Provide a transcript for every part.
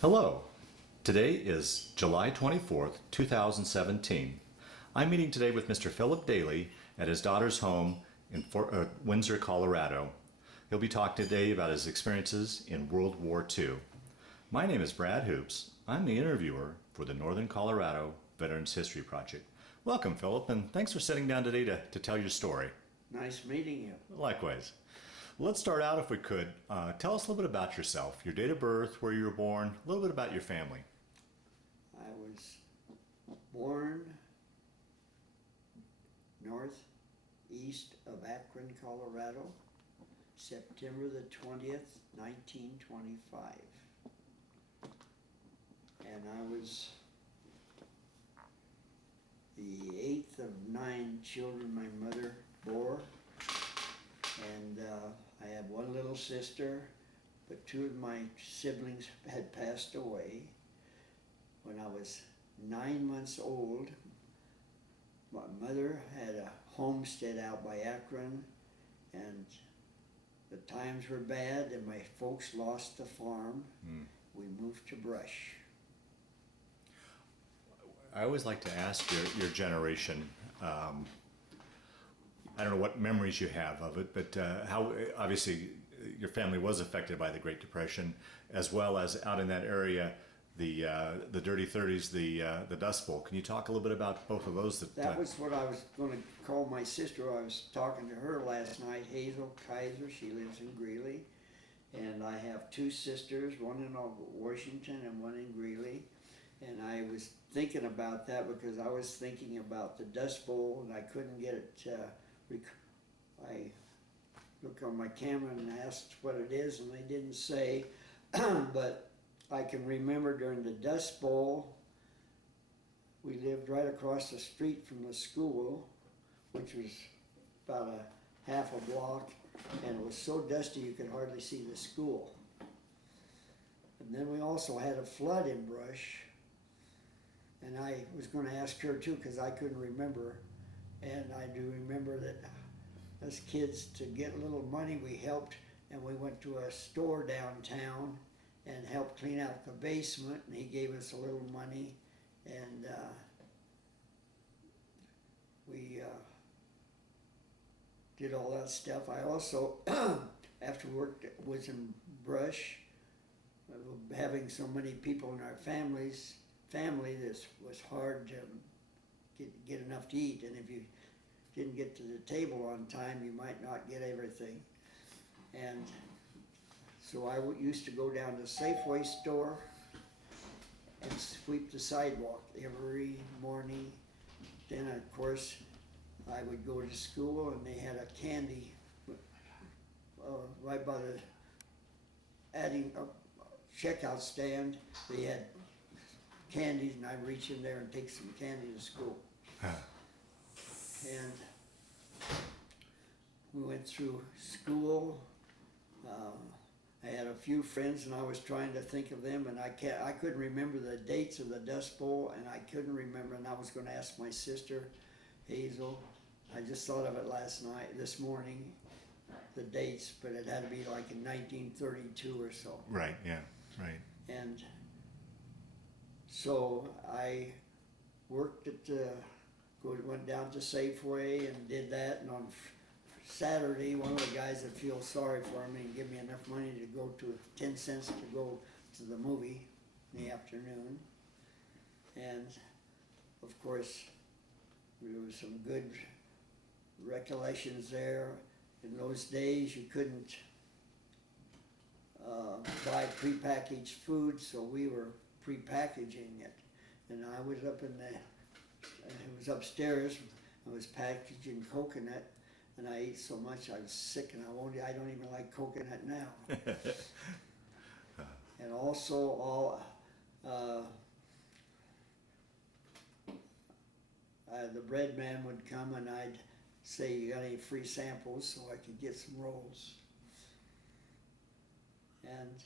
Hello. Today is July 24th, 2017. I'm meeting today with Mr. Philip Daly at his daughter's home in Windsor, Colorado. He'll be talking today about his experiences in World War II. My name is Brad Hoops. I'm the interviewer for the Northern Colorado Veterans History Project. Welcome, Philip, and thanks for sitting down today to tell your story. Nice meeting you. Likewise. Let's start out, if we could. Tell us a little bit about yourself, your date of birth, where you were born, a little bit about your family. I was born northeast of Akron, Colorado, September the 20th, 1925. And I was the eighth of 9 children my mother bore. And I had one little sister, but 2 of my siblings had passed away. When I was 9 months old, my mother had a homestead out by Akron, and the times were bad, and my folks lost the farm. We moved to Brush. I always like to ask your generation, I don't know what memories you have of it, but how obviously your family was affected by the Great Depression, as well as out in that area, the Dirty 30s, the Dust Bowl. Can you talk a little bit about both of those? That was what I was going to call my sister. I was talking to her last night, Hazel Kaiser. She lives in Greeley. And I have 2 sisters, one in Washington and one in Greeley. And I was thinking about that because I was thinking about the Dust Bowl, and I couldn't get it. I looked on my camera and asked what it is, and they didn't say. But I can remember during the Dust Bowl, we lived right across the street from the school, which was about a half a block, and it was so dusty you could hardly see the school. And then we also had a flood in Brush, and I was going to ask her too because I couldn't remember. And I do remember that as kids, to get a little money, we helped, and we went to a store downtown and helped clean out the basement, and he gave us a little money, and we did all that stuff. I also, after work was in Brush, having so many people in our family, this was hard to get enough to eat, and if you didn't get to the table on time, you might not get everything. And so I used to go down to Safeway store and sweep the sidewalk every morning. Then, of course, I would go to school, and they had a candy right by the checkout stand. They had candies, and I'd reach in there and take some candy to school. And we went through school. I had a few friends, and I was trying to think of them, and I couldn't remember the dates of the Dust Bowl, and I couldn't remember, and I was going to ask my sister, Hazel. I just thought of it this morning, the dates, but it had to be like in 1932 or so. Right, yeah, right. And so I worked went down to Safeway and did that, and on Saturday, one of the guys would feel sorry for me and give me enough money to go 10 cents to go to the movie in the afternoon. And of course, there was some good recollections there. In those days, you couldn't buy prepackaged food, so we were prepackaging it. And I was it was upstairs. I was packaging coconut, and I ate so much I was sick, and I don't even like coconut now. And also the bread man would come, and I'd say, "You got any free samples?" so I could get some rolls. And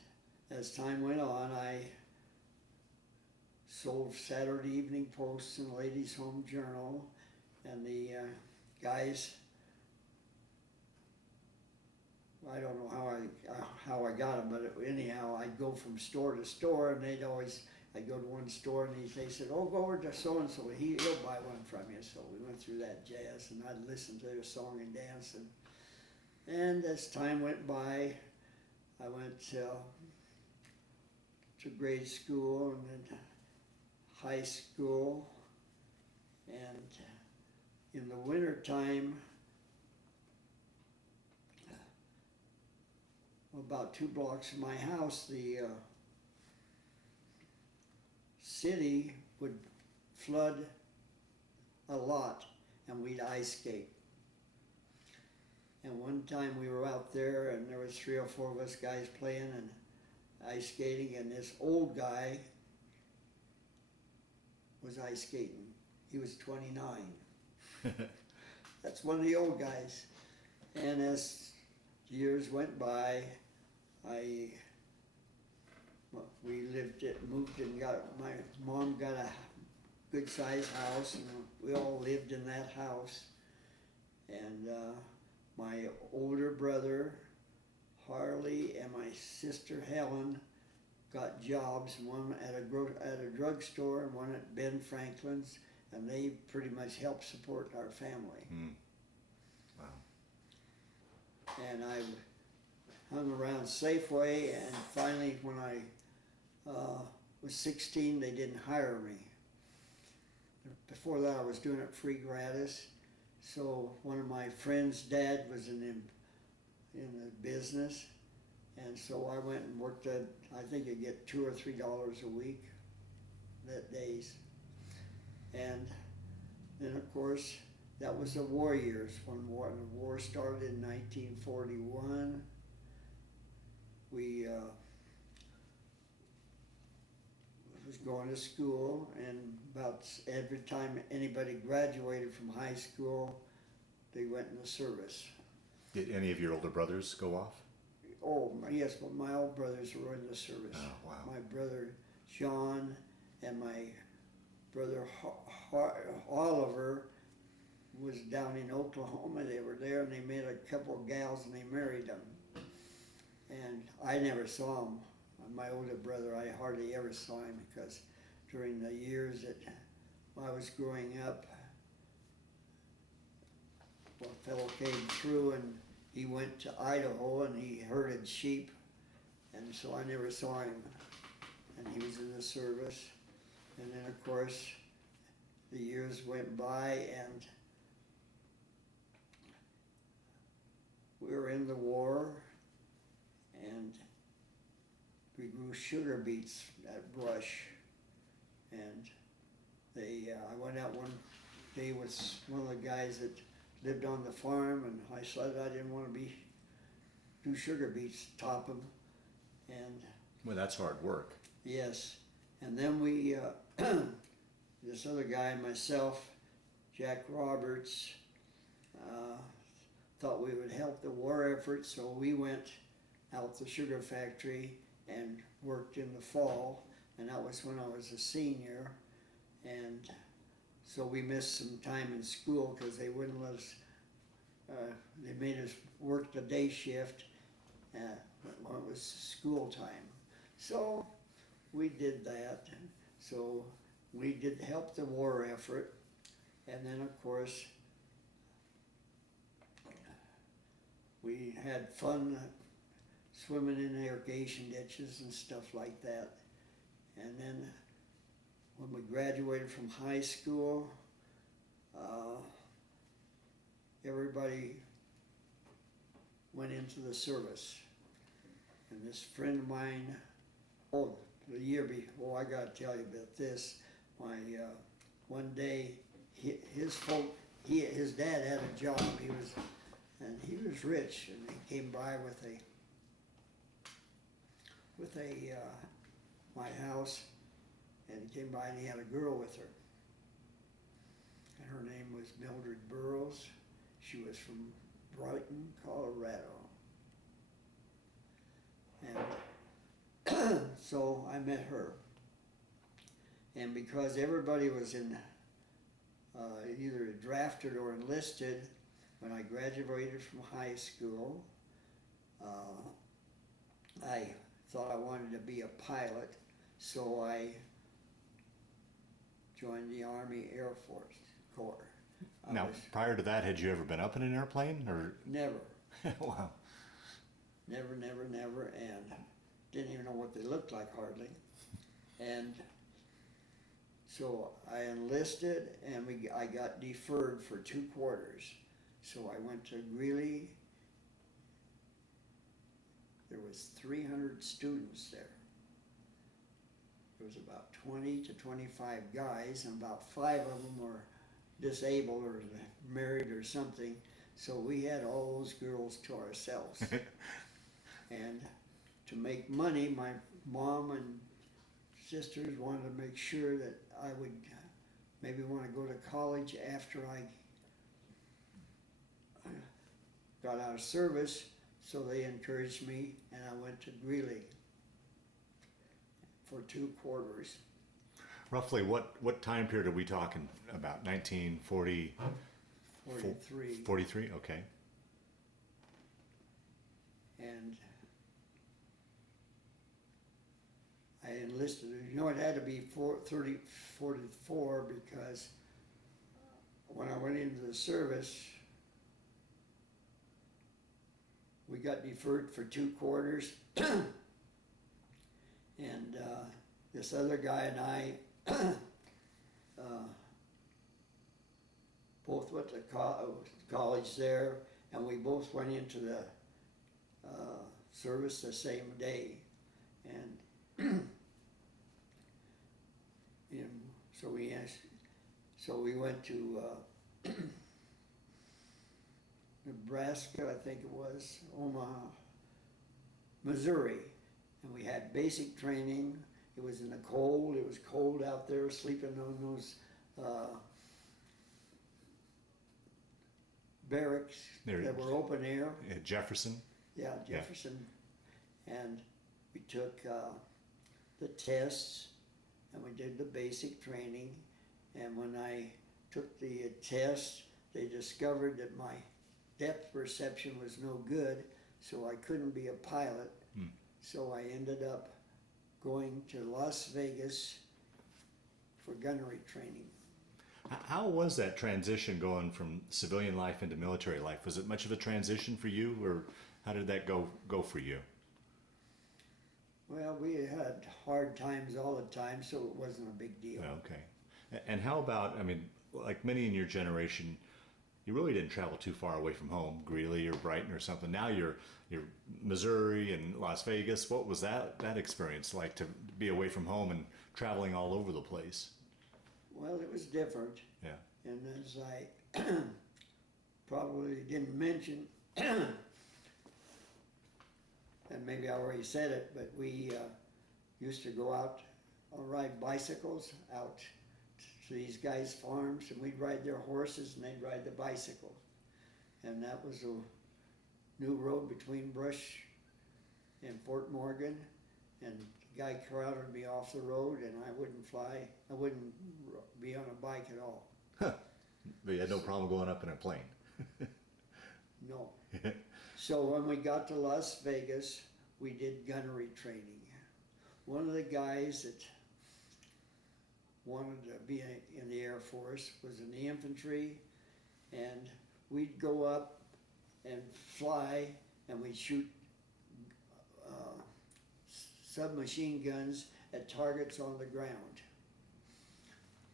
as time went on, I sold Saturday Evening Posts and Ladies' Home Journal, and the guys I don't know how I got them, but anyhow, I'd go from store to store, and I'd go to one store, and they said, "Oh, go over to so and so, he'll buy one from you." So we went through that jazz, and I'd listen to their song and dance, and as time went by, I went to grade school and then high school, and in the winter time, about 2 blocks from my house, the city would flood a lot, and we'd ice skate. And one time we were out there, and there was 3 or 4 of us guys playing and ice skating, and this old guy was ice skating. He was 29. That's one of the old guys. And as years went by, we moved and my mom got a good sized house, and we all lived in that house. And my older brother Harley and my sister Helen got jobs, one at a drugstore and one at Ben Franklin's, and they pretty much helped support our family. Wow. And I hung around Safeway, and finally when I was 16, they didn't hire me. Before that, I was doing it free gratis. So one of my friend's dad was in the business, and so I went and worked at, I think you get $2 or $3 a week that days. And then of course, that was the war years. When the war started in 1941, we was going to school, and about every time anybody graduated from high school, they went in the service. Did any of your older brothers go off? Oh, yes, but my old brothers were in the service. Oh, wow. My brother John and my brother Oliver was down in Oklahoma. They were there, and they met a couple of gals, and they married them. And I never saw them. My older brother, I hardly ever saw him, because during the years that I was growing up, a fellow came through, and he went to Idaho, and he herded sheep, and so I never saw him, and he was in the service. And then of course the years went by, and we were in the war, and we grew sugar beets at brush, and I went out one day with one of the guys that lived on the farm, and I said I didn't want to do sugar beets, top them, and Well, that's hard work. yes, and then we this other guy and myself, Jack Roberts, thought we would help the war effort, so we went out the sugar factory and worked in the fall, and that was when I was a senior, and so we missed some time in school because they wouldn't let us, they made us work the day shift when it was school time. So we did that, so we did help the war effort, and then of course we had fun swimming in irrigation ditches and stuff like that. And then when we graduated from high school, everybody went into the service. And this friend of mine, the year before, I gotta tell you about this. One day, his dad had a job. He was rich, and he came by with my house, and he came by and he had a girl with her. And her name was Mildred Burroughs. She was from Brighton, Colorado. And so I met her. And because everybody was either drafted or enlisted when I graduated from high school, I thought I wanted to be a pilot, so I joined the Army Air Force Corps. Now, prior to that, had you ever been up in an airplane, or? Never. Wow. Never, and didn't even know what they looked like hardly. And so I enlisted, and I got deferred for 2 quarters. So I went to Greeley. There was 300 students there. There was about 20 to 25 guys, and about 5 of them were disabled or married or something. So we had all those girls to ourselves. And to make money, my mom and sisters wanted to make sure that I would maybe want to go to college after I got out of service, so they encouraged me, and I went to Greeley for 2 quarters. Roughly what time period are we talking about? 1940? 43. 43, okay. And I enlisted. You know, it had to be 44 because when I went into the service, we got deferred for 2 quarters. And this other guy and I both went to college there, and we both went into the service the same day. And so we went to Nebraska, I think it was, Omaha, Missouri, and we had basic training. It was in the cold. It was cold out there, sleeping on those barracks that were open air. Jefferson? Yeah, Jefferson. Yeah. And we took the tests, and we did the basic training. And when I took the test, they discovered that my depth perception was no good, so I couldn't be a pilot. So I ended up going to Las Vegas for gunnery training. How was that transition going from civilian life into military life? Was it much of a transition for you, or how did that go for you? Well, we had hard times all the time, so it wasn't a big deal. Okay. And how about, I mean, like many in your generation, you really didn't travel too far away from home, Greeley or Brighton or something. Now you're Missouri and Las Vegas. What was that experience like, to be away from home and traveling all over the place? Well, it was different. Yeah. And as I probably didn't mention, and maybe I already said it, but we used to go out and ride bicycles out to these guys' farms, and we'd ride their horses and they'd ride the bicycles. And that was a new road between Brush and Fort Morgan, and the guy crowded me off the road, and I wouldn't be on a bike at all. But you had no problem going up in a plane. No. So when we got to Las Vegas, we did gunnery training. One of the guys that wanted to be in the Air Force was in the infantry, and we'd go up and fly, and we'd shoot submachine guns at targets on the ground.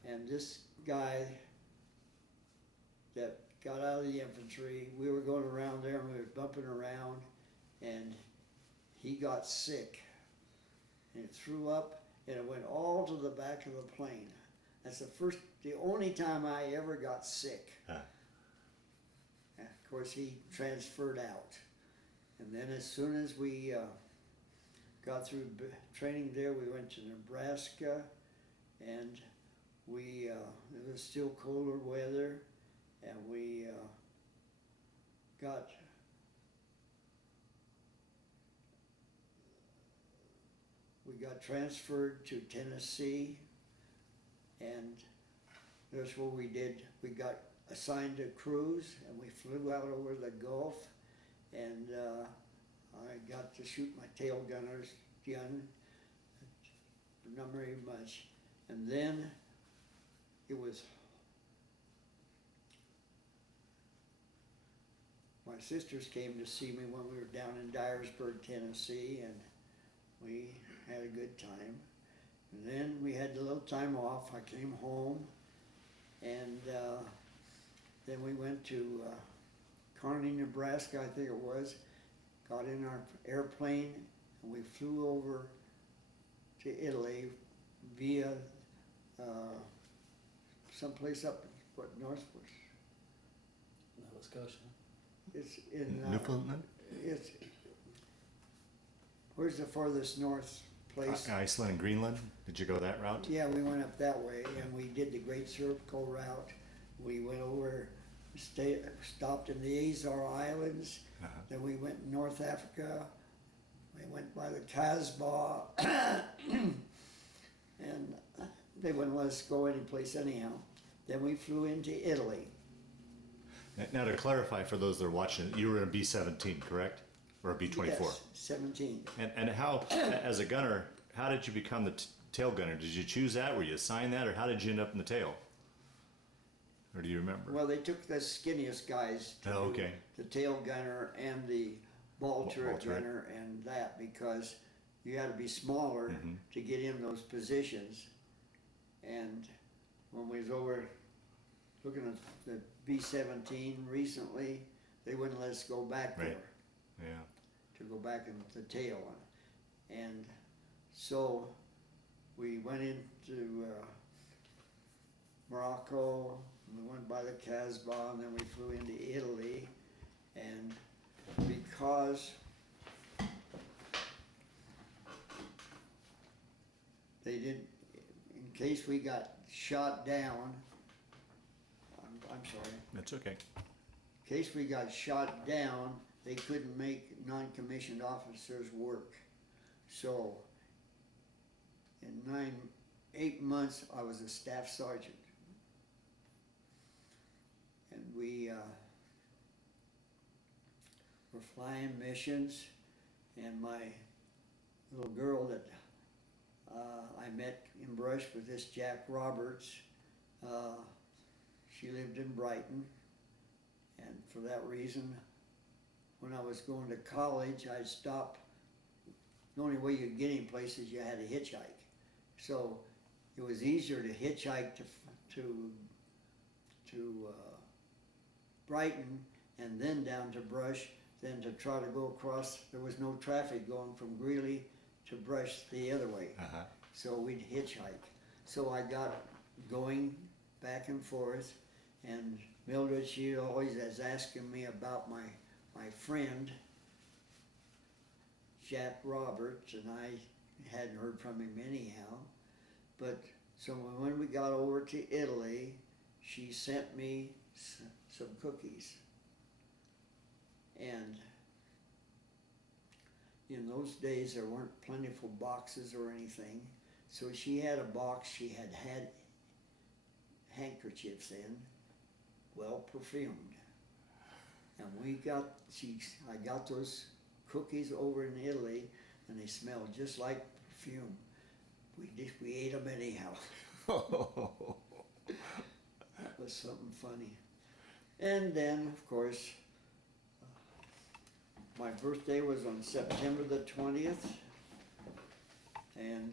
And this guy that got out of the infantry, we were going around there and we were bumping around, and he got sick and threw up, and it went all to the back of the plane. That's the only time I ever got sick. Of course, he transferred out. And then as soon as we got through training there, we went to Nebraska, and it was still colder weather, and we got transferred to Tennessee, and that's what we did. We got assigned to cruise, and we flew out over the Gulf, and I got to shoot my tailgunner's gun, not very much. And then it was my sisters came to see me when we were down in Dyersburg, Tennessee, and we had a good time. And then we had a little time off. I came home, and then we went to Kearney, Nebraska, I think it was. Got in our airplane, and we flew over to Italy via someplace up, north? Nova Scotia. It's in Newfoundland? It's where's the farthest north place? Iceland and Greenland? Did you go that route? Yeah, we went up that way, and we did the Great Circle route. We went over, stopped in the Azore Islands. Then we went North Africa. We went by the Casbah, and they wouldn't let us go anyplace anyhow. Then we flew into Italy. Now, to clarify for those that are watching, you were in a B-17, correct? Or a B-24? Yes, 17. And how, as a gunner, how did you become the tail gunner? Did you choose that? Were you assigned that? Or how did you end up in the tail? Or do you remember? Well, they took the skinniest guys to Oh, do okay. the tail gunner and the ball turret turret. gunner and that, because you had to be smaller to get in those positions. And when we was over looking at the B-17 recently, they wouldn't let us go back Right. there Yeah. to go back in the tail. And so we went into Morocco, we went by the Casbah, and then we flew into Italy. And because they didn't, in case we got shot down, I'm sorry, That's okay. in case we got shot down, they couldn't make non-commissioned officers work. So in 8 months, I was a staff sergeant. And we were flying missions, and my little girl that I met in brush with this Jack Roberts, she lived in Brighton, and for that reason, when I was going to college, I'd stop. The only way you could get any place is you had to hitchhike. So it was easier to hitchhike to Brighton and then down to Brush than to try to go across. There was no traffic going from Greeley to Brush the other way. So we'd hitchhike. So I got going back and forth, and Mildred, she always is asking me about my friend, Jack Roberts, and I hadn't heard from him anyhow. But so when we got over to Italy, she sent me some cookies. And in those days, there weren't plentiful boxes or anything. So she had a box she had handkerchiefs in, well perfumed. And I got those cookies over in Italy, and they smelled just like perfume. We ate them anyhow. That was something funny. And then, of course, my birthday was on September the 20th, and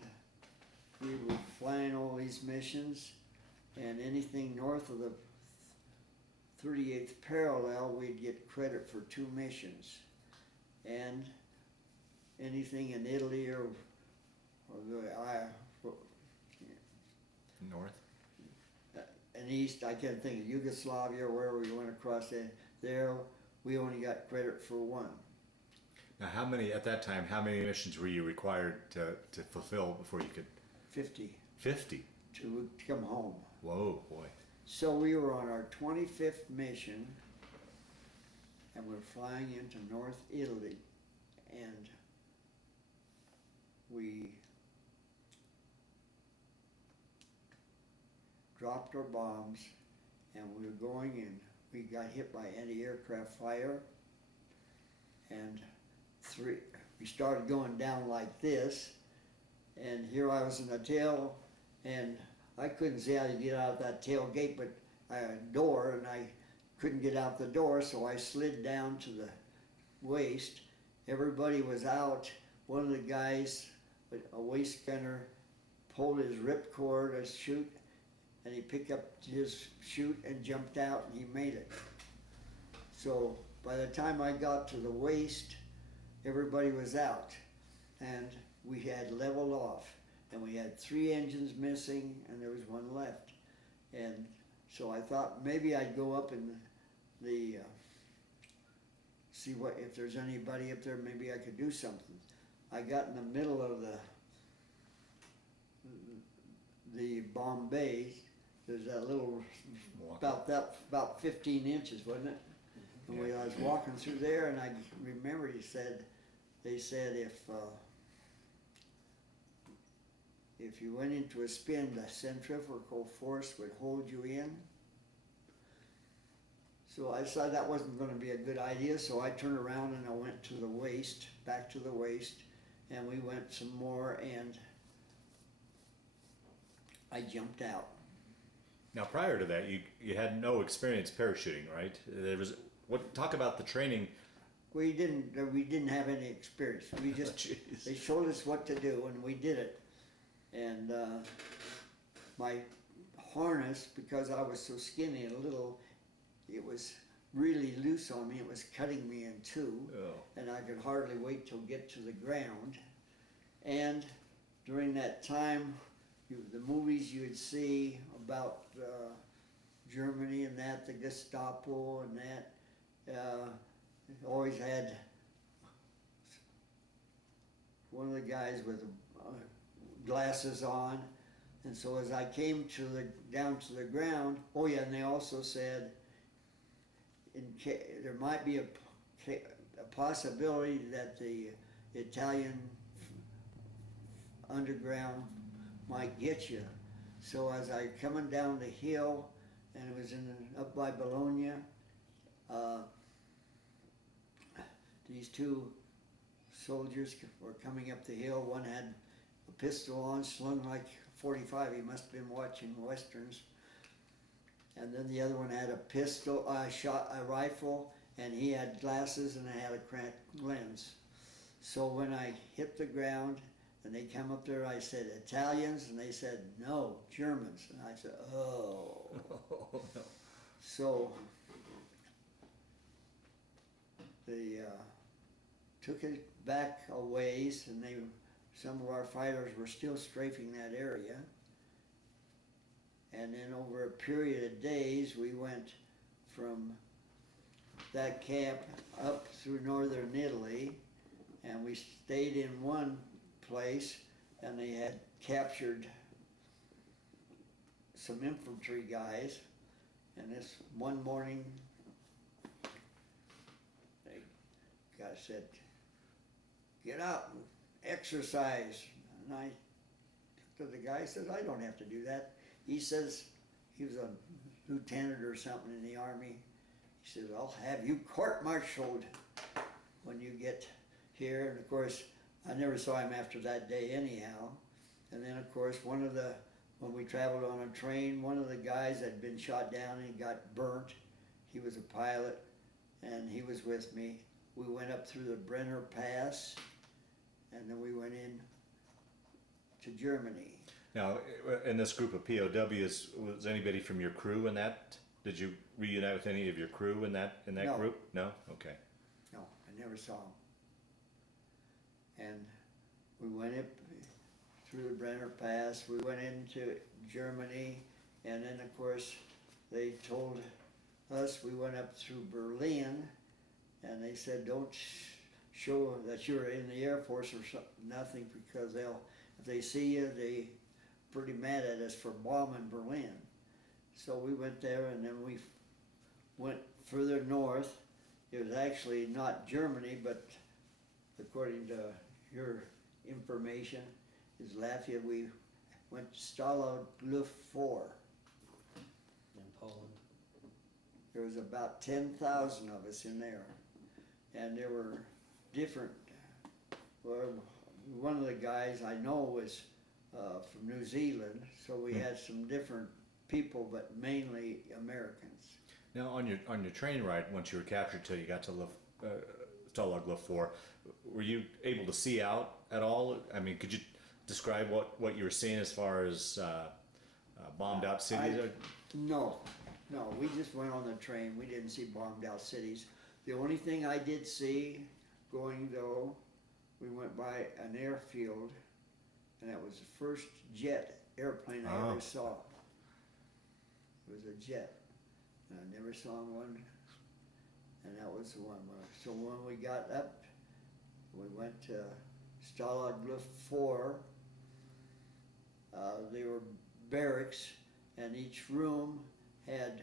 we were flying all these missions, and anything north of the 38th parallel, we'd get credit for 2 missions. And anything in Italy or North? and east, I can't think of Yugoslavia or wherever we went across there, we only got credit for 1. Now, at that time, how many missions were you required to fulfill before you could? 50 50? to come home. Whoa, boy. So we were on our 25th mission, and we're flying into North Italy, and we dropped our bombs, and we were going in. We got hit by anti-aircraft fire, and we started going down like this, and here I was in the tail, and I couldn't see how to get out of that tailgate, but door, and I couldn't get out the door, so I slid down to the waist. Everybody was out. One of the guys with a waist gunner pulled his ripcord, a chute, and he picked up his chute and jumped out, and he made it. So by the time I got to the waist, everybody was out, and we had leveled off, and we had 3 engines missing, and there was one left. And so I thought maybe I'd go up in the see what if there's anybody up there, maybe I could do something. I got in the middle of the bomb bay. There's that little about 15 inches, wasn't it? And I was walking through there, and I remember they said if you went into a spin, the centrifugal force would hold you in. So I decided that wasn't going to be a good idea, so I turned around and I went to the waist, back to the waist, and we went some more, and I jumped out. Now, prior to that, you had no experience parachuting, right? Talk about the training. We didn't have any experience. We just they showed us what to do, and we did it. And my harness, because I was so skinny and little, it was really loose on me. It was cutting me in two, and I could hardly wait till get to the ground. And during that time, the movies you would see about Germany and that, the Gestapo and that, always had one of the guys with glasses on. And so as I came down to the ground, and they also said there might be a possibility that the Italian underground might get you. So as I coming down the hill, and it was up by Bologna, these 2 soldiers were coming up the hill. One had a pistol on, slung like 45. He must have been watching westerns. And then the other one had a pistol, a rifle, and he had glasses, and I had a cracked lens. So when I hit the ground and they come up there, I said, Italians? And they said, no, Germans. And I said, oh. No. So they took it back a ways, and some of our fighters were still strafing that area. And then over a period of days, we went from that camp up through northern Italy, and we stayed in one place, and they had captured some infantry guys. And this one morning, the guy said, get out and exercise. And I looked at the guy, says, I don't have to do that. He says, he was a lieutenant or something in the Army. He says, I'll have you court-martialed when you get here. And of course, I never saw him after that day anyhow. And then of course, when we traveled on a train, one of the guys had been shot down and he got burnt. He was a pilot, and he was with me. We went up through the Brenner Pass, and then we went in to Germany. Now, in this group of POWs, was anybody from your crew in that? Did you reunite with any of your crew in that No. group? No? Okay. No, I never saw him. And we went up through the Brenner Pass. We went into Germany, and then of course they told us, we went up through Berlin, and they said, don't show that you're in the Air Force or something, nothing, because if they see you, they pretty mad at us for bombing Berlin. So we went there, and then we went further north. It was actually not Germany, but according to your information, is Latvia. We went to Stalag Luft 4. In Poland. There was about 10,000 of us in there, and there were different Well, one of the guys I know was from New Zealand, so we had some different people, but mainly Americans. Now, on your train ride, once you were captured till you got to Stalag Luft 4, were you able to see out at all? I mean, could you describe what you were seeing as far as bombed out cities? No, we just went on the train. We didn't see bombed out cities. The only thing I did see going though, we went by an airfield, and that was the first jet airplane I ever saw. It was a jet. And I never saw one, and that was the one. So when we got up, we went to Stalag Luft 4. They were barracks, and each room had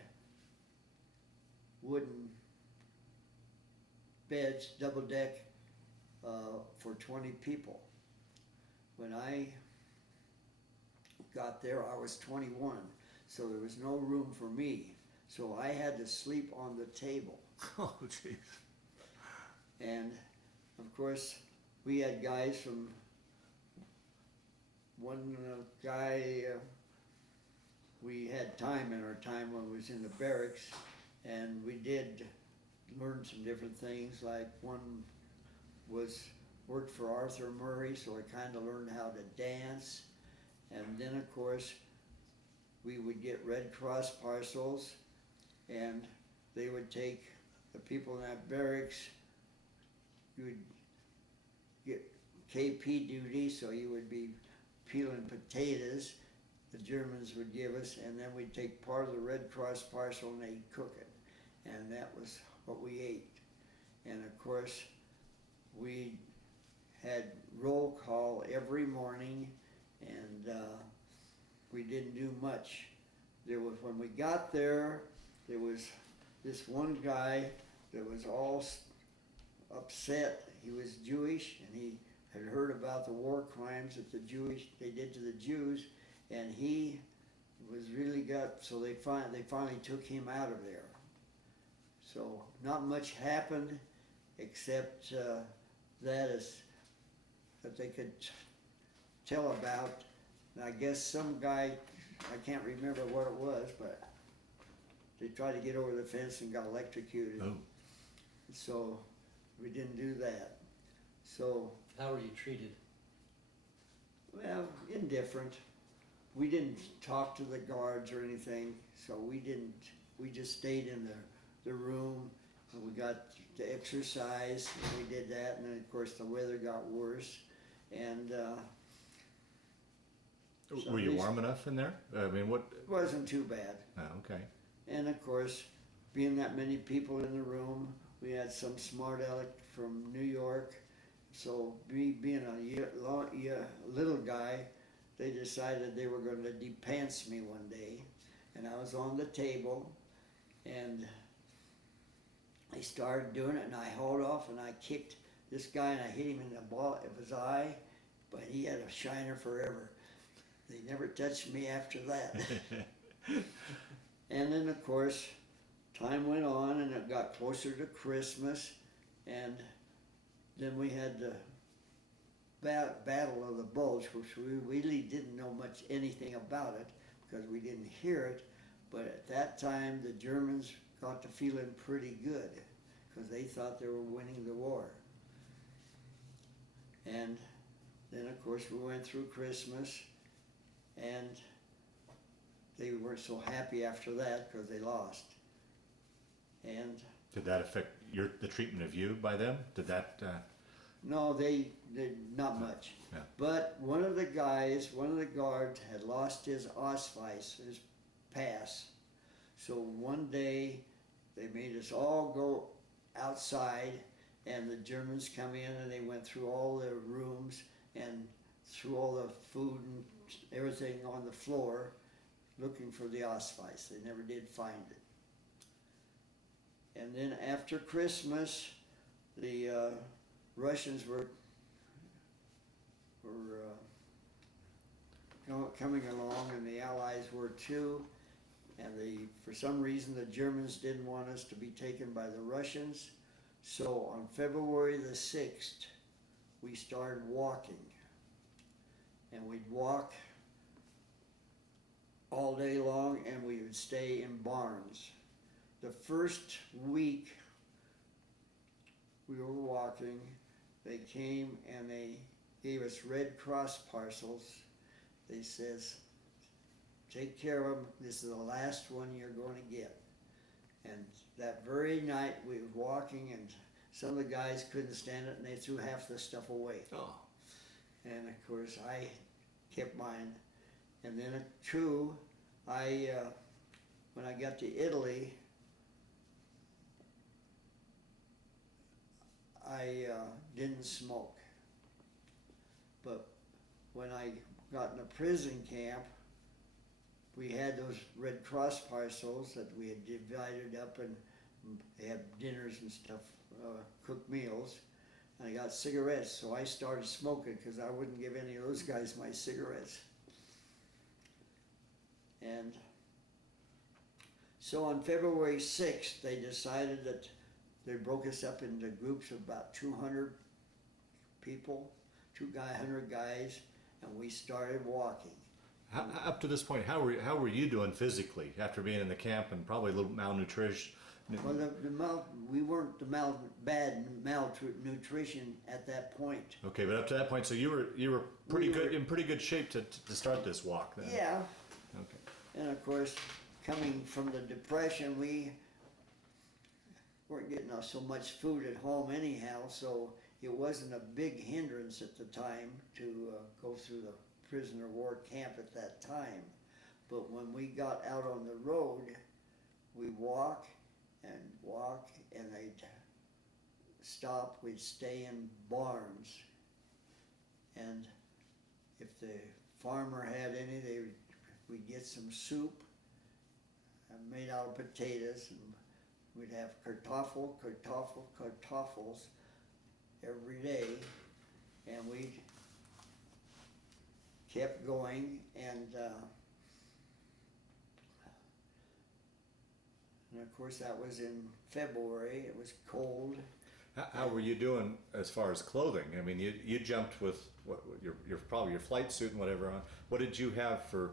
wooden beds, double deck, for 20 people. When I got there, I was 21, so there was no room for me. So I had to sleep on the table. Oh, jeez. And of course, we had guys from one guy, we had time in our time when we was in the barracks, and we did learn some different things. Like one worked for Arthur Murray, so I kind of learned how to dance. And then of course, we would get Red Cross parcels, and they would take the people in that barracks. You would get KP duty, so you would be peeling potatoes. The Germans would give us, and then we'd take part of the Red Cross parcel and they'd cook it. And that was what we ate. And of course, we had roll call every morning, and we didn't do much. There was, when we got there was this one guy that was all upset. He was Jewish, and he had heard about the war crimes that they did to the Jews, and he was really so they finally took him out of there. So not much happened except that they could tell about. And I guess some guy, I can't remember what it was, but they tried to get over the fence and got electrocuted. Oh. So we didn't do that. So, How were you treated? well, indifferent. We didn't talk to the guards or anything, so we just stayed in the room, and we got to exercise, and we did that, and then of course the weather got worse, and Were you warm enough in there? I mean, what? it wasn't too bad. Oh, okay. And of course, being that many people in the room, we had some smart aleck from New York. So me being a little guy, they decided they were going to depants me one day. And I was on the table, and I started doing it, and I hauled off, and I kicked this guy, and I hit him in the ball of his eye, but he had a shiner forever. They never touched me after that. And then of course, time went on, and it got closer to Christmas, and then we had the Battle of the Bulge, which we really didn't know anything about it, because we didn't hear it, but at that time the Germans got to feeling pretty good, because they thought they were winning the war. And then of course we went through Christmas, and they weren't so happy after that because they lost. And Did that affect the treatment of you by them? Did that? no, they did not much. Yeah. But one of the guards had lost his Ausweis, his pass. So one day they made us all go outside, and the Germans come in, and they went through all the rooms and threw all the food and everything on the floor looking for the Ausweis. They never did find it. And then after Christmas, the Russians were coming along, and the Allies were too. And for some reason, the Germans didn't want us to be taken by the Russians. So on February the 6th, we started walking. And we'd walk all day long, and we would stay in barns. The first week we were walking, they came and they gave us Red Cross parcels. They says, take care of them, this is the last one you're going to get. And that very night we were walking, and some of the guys couldn't stand it and they threw half the stuff away. Oh. And of course I kept mine. And then true, when I got to Italy, I didn't smoke. But when I got in a prison camp, we had those Red Cross parcels that we had divided up, and they had dinners and stuff, cooked meals. And I got cigarettes, so I started smoking because I wouldn't give any of those guys my cigarettes. And so on February 6th, they decided that they broke us up into groups of about 200 people, 100 guys, and we started walking. Up to this point, how were you doing physically after being in the camp and probably a little malnutrition? Well, we weren't bad malnutrition at that point. Okay, but up to that point, so you were in pretty good shape to start this walk then. Yeah. Okay. And of course, coming from the Depression, we weren't getting so much food at home anyhow, so it wasn't a big hindrance at the time to go through the prisoner war camp at that time. But when we got out on the road, we walk, and they'd stop, we'd stay in barns. And if the farmer had any, we'd get some soup made out of potatoes, and we'd have kartoffels every day, and we kept going, and of course that was in February. It was cold. How were you doing as far as clothing? I mean, you jumped with your probably your flight suit and whatever on. What did you have to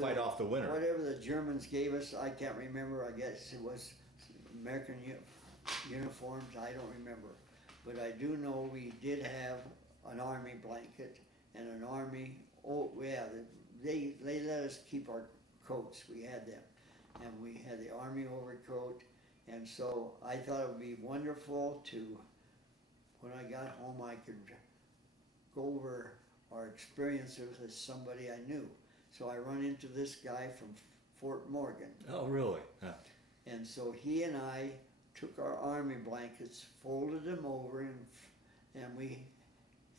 fight off the winter? Whatever the Germans gave us, I can't remember. I guess it was American uniforms. I don't remember, but I do know we did have an army blanket and an army. Oh yeah, they let us keep our coats. We had them, and we had the army overcoat. And so I thought it would be wonderful to, when I got home, I could go over our experiences with somebody I knew. So I run into this guy from Fort Morgan. Oh, really? Yeah. And so he and I took our army blankets, folded them over, and we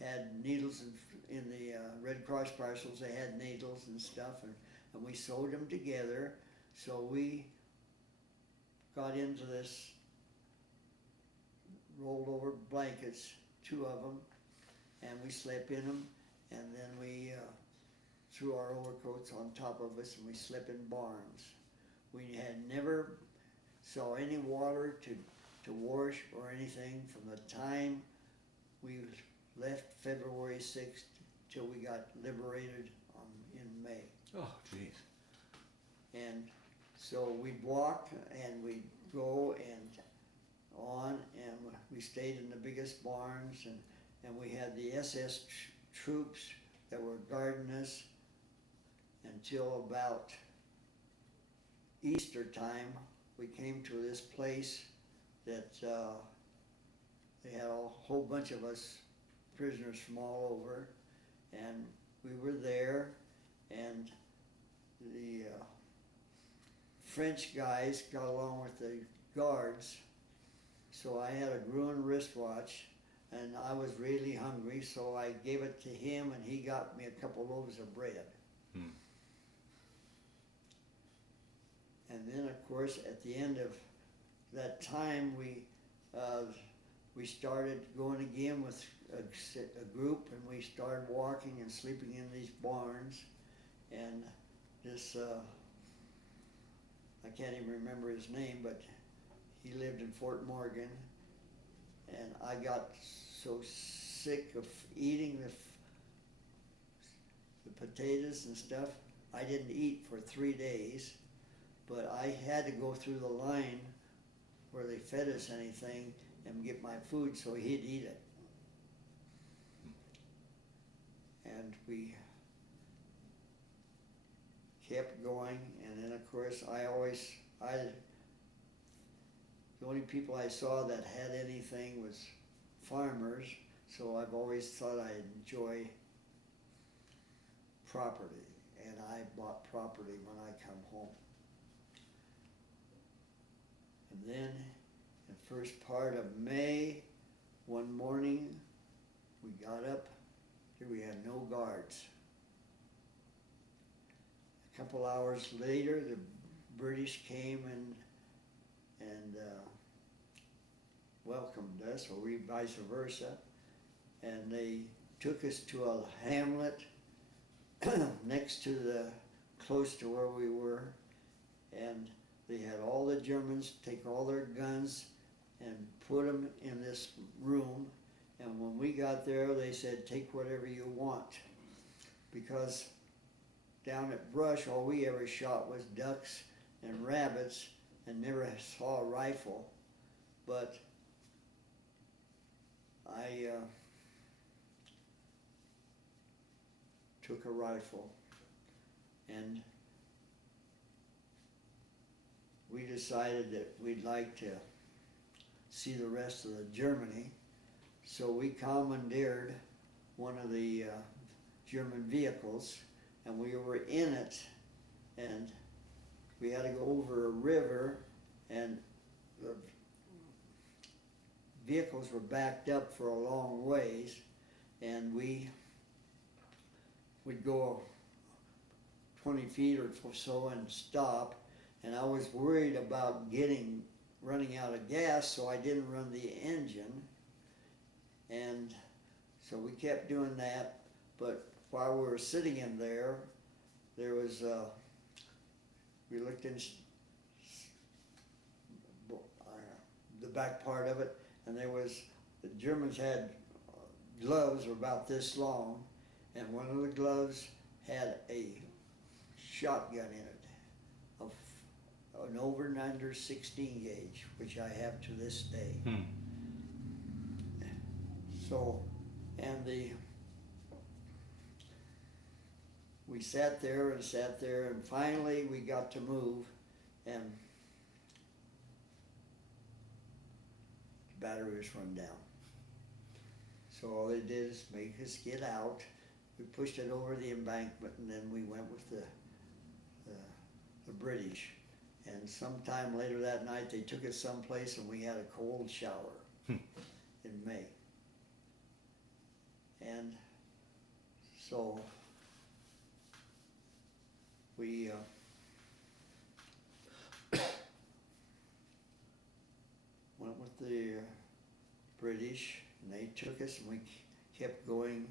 had needles in the Red Cross parcels. They had needles and stuff, and we sewed them together. So we got into this rolled over blankets, 2 of them, and we slept in them, and then we threw our overcoats on top of us, and we slept in barns. We had never saw any water to wash or anything from the time we left February 6th till we got liberated in May. Oh, geez. And so we'd walk and we'd go and on, and we stayed in the biggest barns, and we had the SS troops that were guarding us until about Easter time. We came to this place that they had a whole bunch of us prisoners from all over, and we were there, and the French guys got along with the guards, so I had a Gruen wristwatch, and I was really hungry, so I gave it to him, and he got me a couple loaves of bread. Hmm. And then, of course, at the end of that time, we started going again with a group, and we started walking and sleeping in these barns. And this, I can't even remember his name, but he lived in Fort Morgan, and I got so sick of eating the potatoes and stuff. I didn't eat for 3 days, but I had to go through the line where they fed us anything and get my food so he'd eat it. And we kept going, and then of course the only people I saw that had anything was farmers, so I've always thought I'd enjoy property, and I bought property when I come home. And then, the first part of May, one morning, we got up, we had no guards. A couple hours later, the British came and welcomed us, or we vice versa, and they took us to a hamlet next to close to where we were, and they had all the Germans take all their guns and put them in this room, and when we got there they said, take whatever you want, because down at Brush all we ever shot was ducks and rabbits and never saw a rifle. But I took a rifle, and we decided that we'd like to see the rest of the Germany, so we commandeered one of the German vehicles, and we were in it, and we had to go over a river, and the vehicles were backed up for a long ways, and we would go 20 feet or so and stop, and I was worried about running out of gas, so I didn't run the engine, and so we kept doing that. But while we were sitting in there was we looked in the back part of it, and the Germans had gloves were about this long, and one of the gloves had a shotgun in it, of an over and under 16 gauge, which I have to this day. So, and we sat there, and finally we got to move, and the battery was run down. So all they did is make us get out. We pushed it over the embankment, and then we went with the British. And sometime later that night, they took us someplace, and we had a cold shower in May. And so we went with the British, and they took us, and we kept going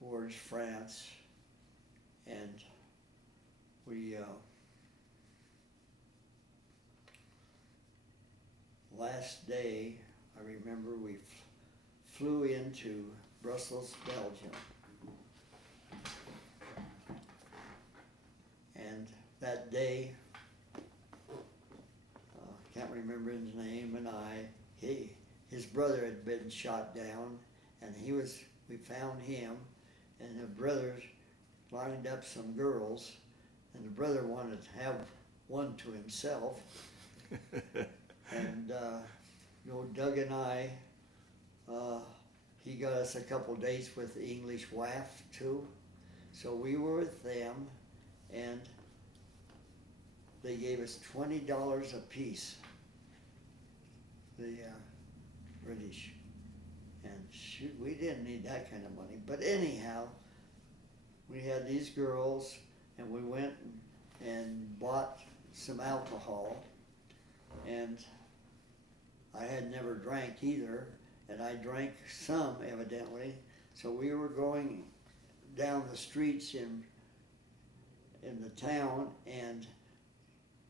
towards France, and we last day, I remember we flew into Brussels, Belgium, and that day, can't remember his name, and his brother had been shot down, and we found him, and the brothers lined up some girls, and the brother wanted to have one to himself, and Doug and I, he got us a couple dates with the English WAF too, so we were with them, and they gave us $20 a piece, the British, and shoot, we didn't need that kind of money, but anyhow, we had these girls, and we went and bought some alcohol, and I had never drank either, and I drank some evidently, so we were going down the streets in the town, and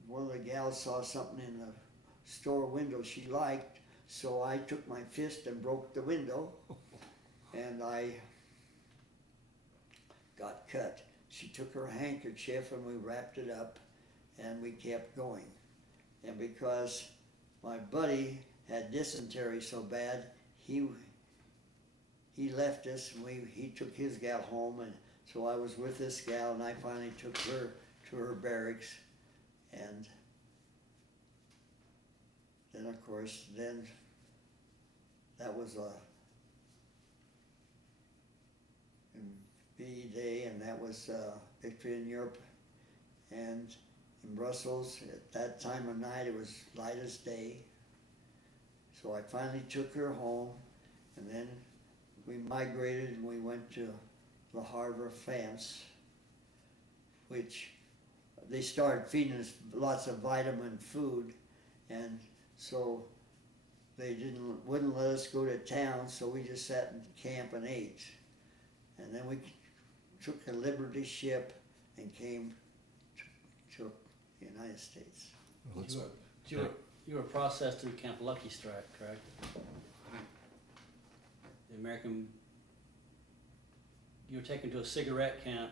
one of the gals saw something in the store window she liked, So I took my fist and broke the window, and I got cut. She took her handkerchief and we wrapped it up, and we kept going. And because my buddy had dysentery so bad, he left us, and he took his gal home, and so I was with this gal, and I finally took her to her barracks, and then of course, that was a VE Day, and that was victory in Europe, and in Brussels at that time of night it was light as day. So I finally took her home, and then we migrated and we went to Le Havre, France, which they started feeding us lots of vitamin food, and so they wouldn't let us go to town, so we just sat in camp and ate. And then we took a Liberty ship and came to the United States. Well, You were processed through Camp Lucky Strike, correct? The American, you were taken to a cigarette camp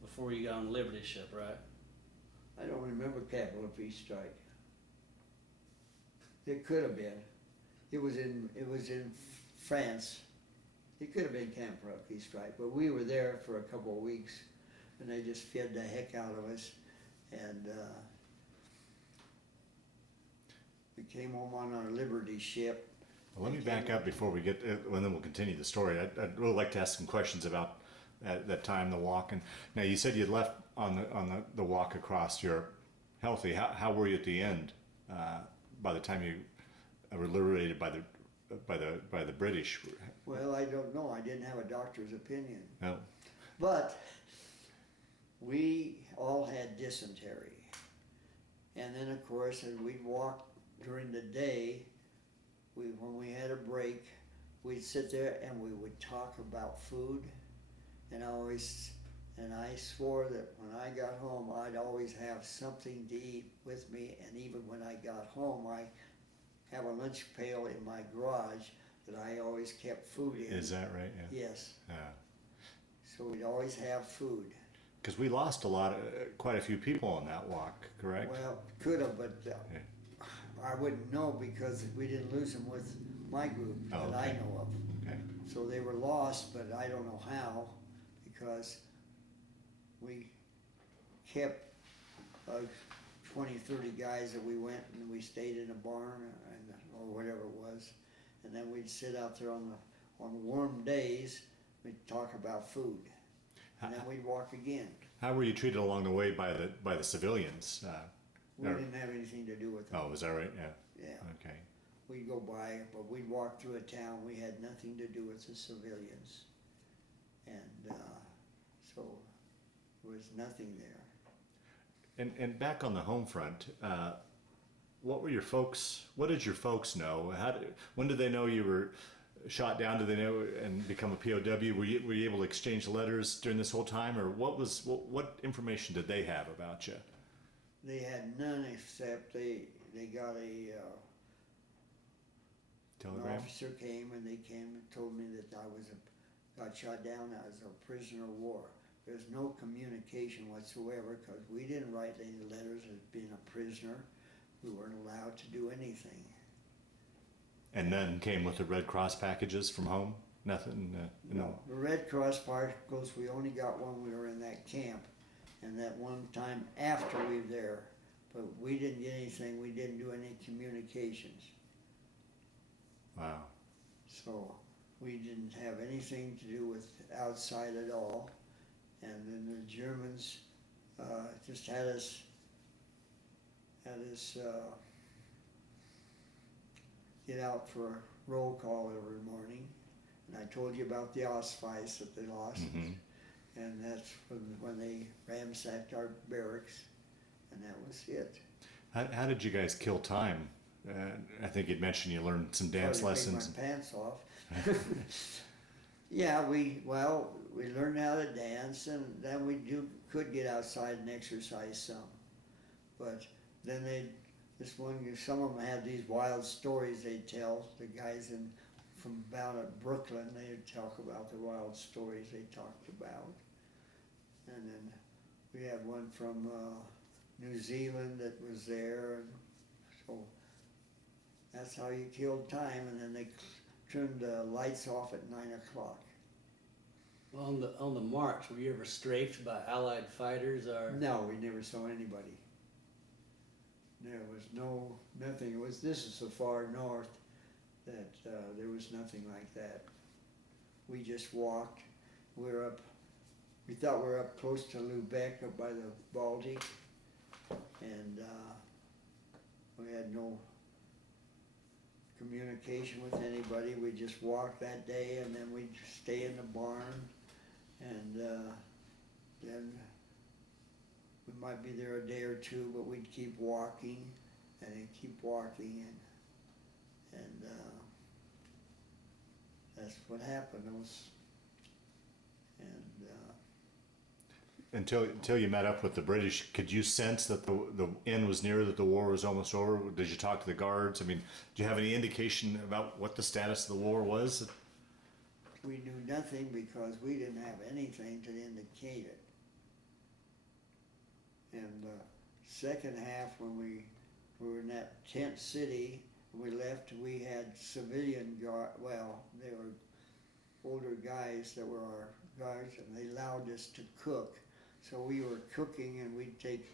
before you got on the Liberty ship, right? I don't remember Camp Lucky Strike. It could have been. It was in France. It could have been Camp Lucky Strike, but we were there for a couple of weeks, and they just fed the heck out of us, and we came home on our Liberty ship. Well, let me back up before we get, and then we'll continue the story. I'd really like to ask some questions about that time, the walk. And now you said you left on the walk across Europe healthy. How were you at the end? By the time you were liberated by the British? Well, I don't know. I didn't have a doctor's opinion. No. But we all had dysentery. And then, of course, as we'd walk during the day, when we had a break, we'd sit there and we would talk about food. And I swore that when I got home, I'd always have something to eat with me. And even when I got home, I have a lunch pail in my garage that I always kept food in. Is that right? Yeah. Yes. Yeah. So we'd always have food. Because we lost quite a few people on that walk, correct? Well, could have, but I wouldn't know because we didn't lose them with my group that I know of. Okay. So they were lost, but I don't know how, because we kept 20, 30 guys that we went and we stayed in a barn or whatever it was, and then we'd sit out there on warm days. We'd talk about food, and then we'd walk again. How were you treated along the way by the civilians? We didn't have anything to do with them. Oh, is that right? Yeah. Yeah. Okay. We'd go by, but we'd walk through a town. We had nothing to do with the civilians, and so there was nothing there. And back on the home front, what did your folks know? When did they know you were shot down? Did they know and become a POW? Were you able to exchange letters during this whole time, or what information did they have about you? They had none except they got an Telegram? officer came and told me that I got shot down as a prisoner of war. There's no communication whatsoever because we didn't write any letters as being a prisoner. We weren't allowed to do anything. And none came with the Red Cross packages from home? Nothing? No. The Red Cross particles, we only got one when we were in that camp, and that one time after we were there. But we didn't get anything. We didn't do any communications. Wow. So we didn't have anything to do with outside at all. And then the Germans just had us get out for a roll call every morning. And I told you about the Ostweiss that they lost. Mm-hmm. And that's when they ransacked our barracks, and that was it. How did you guys kill time? I think you'd mentioned you learned some dance lessons. Take my pants off. Yeah, we learned how to dance, and then we could get outside and exercise some. But then this one, some of them had these wild stories they'd tell. The guys from about at Brooklyn, they'd talk about the wild stories they talked about. And then we had one from New Zealand that was there, and so that's how you killed time. And then they turned the lights off at 9 o'clock. On the march, were you ever strafed by Allied fighters or? No, we never saw anybody. There was nothing. This is so far north that there was nothing like that. We just walked. We thought we were up close to Lubeck, up by the Baltic, and we had no communication with anybody. We just walked that day, and then we'd stay in the barn, and then we might be there a day or two, but we'd keep walking, and then keep walking, and that's what happened. Until you met up with the British, could you sense that the end was near, that the war was almost over? Did you talk to the guards? I mean, do you have any indication about what the status of the war was? We knew nothing because we didn't have anything to indicate it. And the second half, when we were in that tent city, we left, we had civilian guard, well, they were older guys that were our guards, and they allowed us to cook. So we were cooking, and we'd take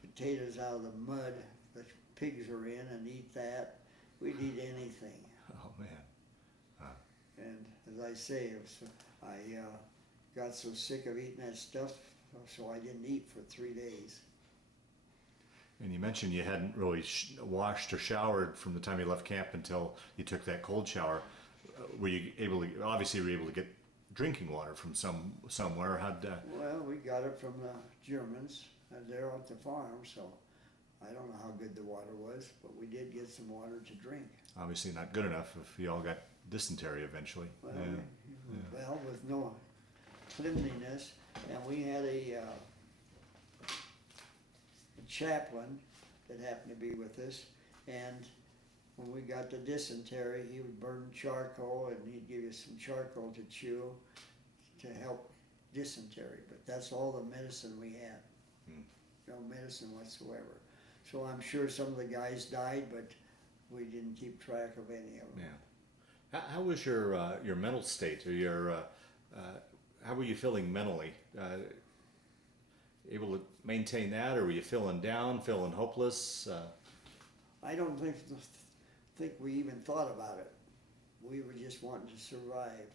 potatoes out of the mud that pigs were in and eat that. We'd eat anything. Oh, man. And as I say, I got so sick of eating that stuff, so I didn't eat for 3 days. And you mentioned you hadn't really washed or showered from the time you left camp until you took that cold shower. Were you able to, obviously you were able to get drinking water from somewhere? Well, we got it from the Germans there at the farm, so I don't know how good the water was, but we did get some water to drink. Obviously not good enough if you all got dysentery eventually. Well, well, with no cleanliness, and we had a chaplain that happened to be with us, and when we got the dysentery, he would burn charcoal, and he'd give you some charcoal to chew to help dysentery, but that's all the medicine we had. No medicine whatsoever. So I'm sure some of the guys died, but we didn't keep track of any of them. Yeah. How was your mental state, or how were you feeling mentally? Able to maintain that, or were you feeling down, feeling hopeless? I don't think we even thought about it. We were just wanting to survive.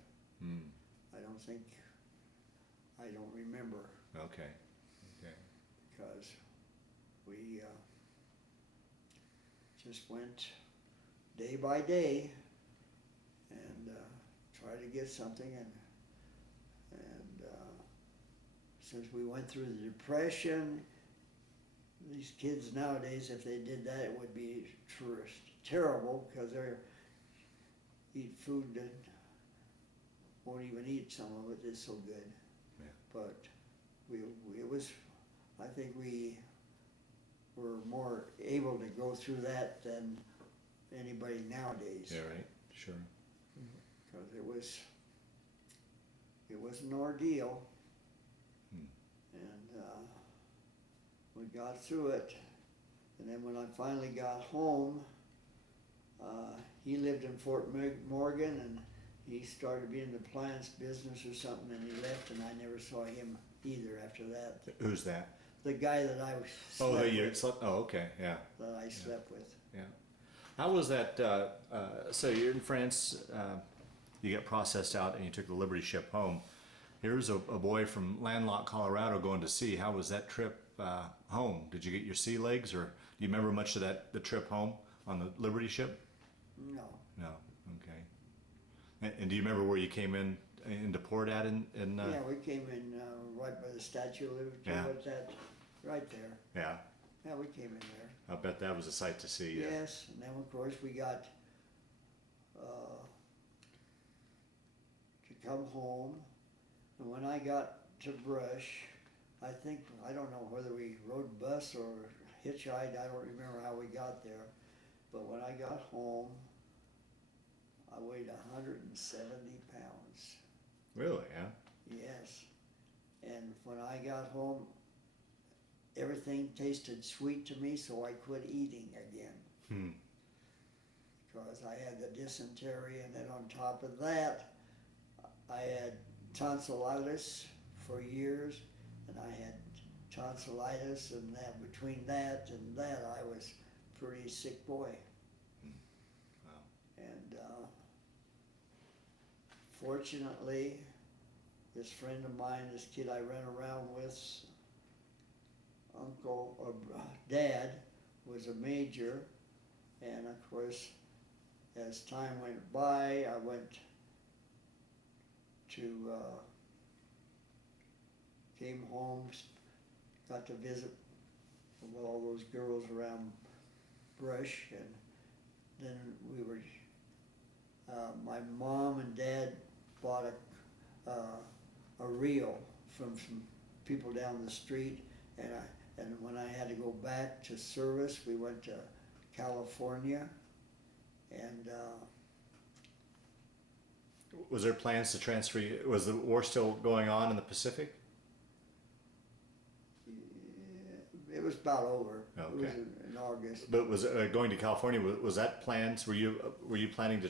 I don't remember. Okay. Because we just went day by day and tried to get something, and since we went through the Depression, these kids nowadays, if they did that, it would be terrible, because they eat food that won't even eat some of it. It's so good. Yeah. But I think we were more able to go through that than anybody nowadays. Yeah, right. Sure. Because it was an ordeal. And we got through it. And then when I finally got home, he lived in Fort Morgan, and he started being in the Appliance business or something, and he left, and I never saw him either after that. Who's that? The guy that I slept with. Oh, okay, yeah. That I slept with. Yeah. How was that? So you're in France. You get processed out, and you took the Liberty ship home. Here's a boy from landlocked Colorado going to sea. How was that trip home? Did you get your sea legs, or do you remember much of the trip home on the Liberty ship? No. No. Okay. And do you remember where you came into port at? Yeah, we came in right by the Statue of Liberty. Yeah. What's that? Right there. Yeah. Yeah, we came in there. I bet that was a sight to see. Yes, and then of course we got to come home, and when I got to Brush, I don't know whether we rode bus or hitchhiked. I don't remember how we got there, but when I got home, I weighed 170 pounds. Really? Yeah. Yes. And when I got home, everything tasted sweet to me, so I quit eating again. Because I had the dysentery, and then on top of that, I had tonsillitis for years, and I had tonsillitis, and that between that and that, I was a pretty sick boy. Wow. And fortunately, this friend of mine, this kid I ran around with, uncle or dad, was a major, and of course, as time went by, I went to, came home, got to visit with all those girls around Brush, and then we were, my mom and dad bought a reel from some people down the street, and when I had to go back to service, we went to California, and Was there plans to transfer you? Was the war still going on in the Pacific? it was about over. Okay. It was in August. But was going to California? Was that planned? Were you planning to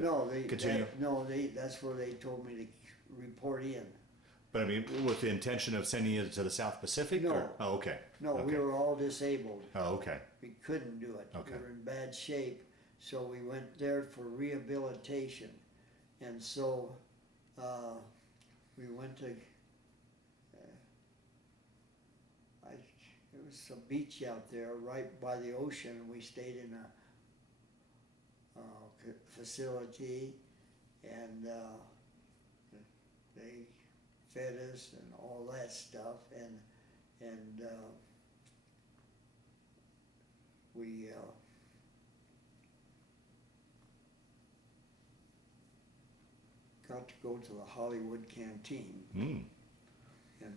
No, continue? that's where they told me to report in. But I mean, with the intention of sending you to the South Pacific? No. Or? Oh, okay. No, Okay. we were all disabled. Oh, okay. We couldn't do it. Okay. We were in bad shape, so we went there for rehabilitation. And so we went to, it was a beach out there right by the ocean, and we stayed in a facility, and they fed us and all that stuff, and we got to go to the Hollywood canteen. And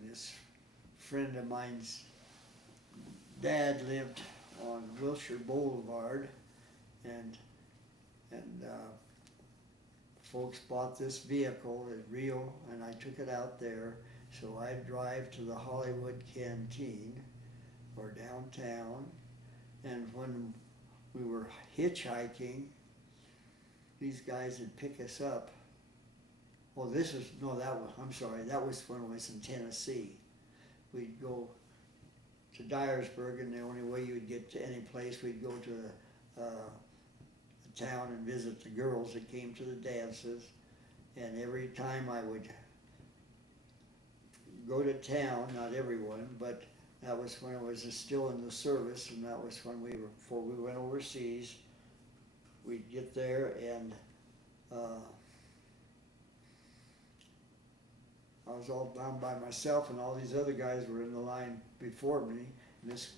this friend of mine's dad lived on Wilshire Boulevard, and folks bought this vehicle, a reel, and I took it out there. So I'd drive to the Hollywood canteen or downtown, and when we were hitchhiking, these guys would pick us up. Well, I'm sorry, that was when it was in Tennessee. We'd go to Dyersburg, and the only way you would get to any place, we'd go to a town and visit the girls that came to the dances. And every time I would go to town, not everyone, but that was when I was still in the service, and that was when before we went overseas. We'd get there, and I was all down by myself, and all these other guys were in the line before me, and this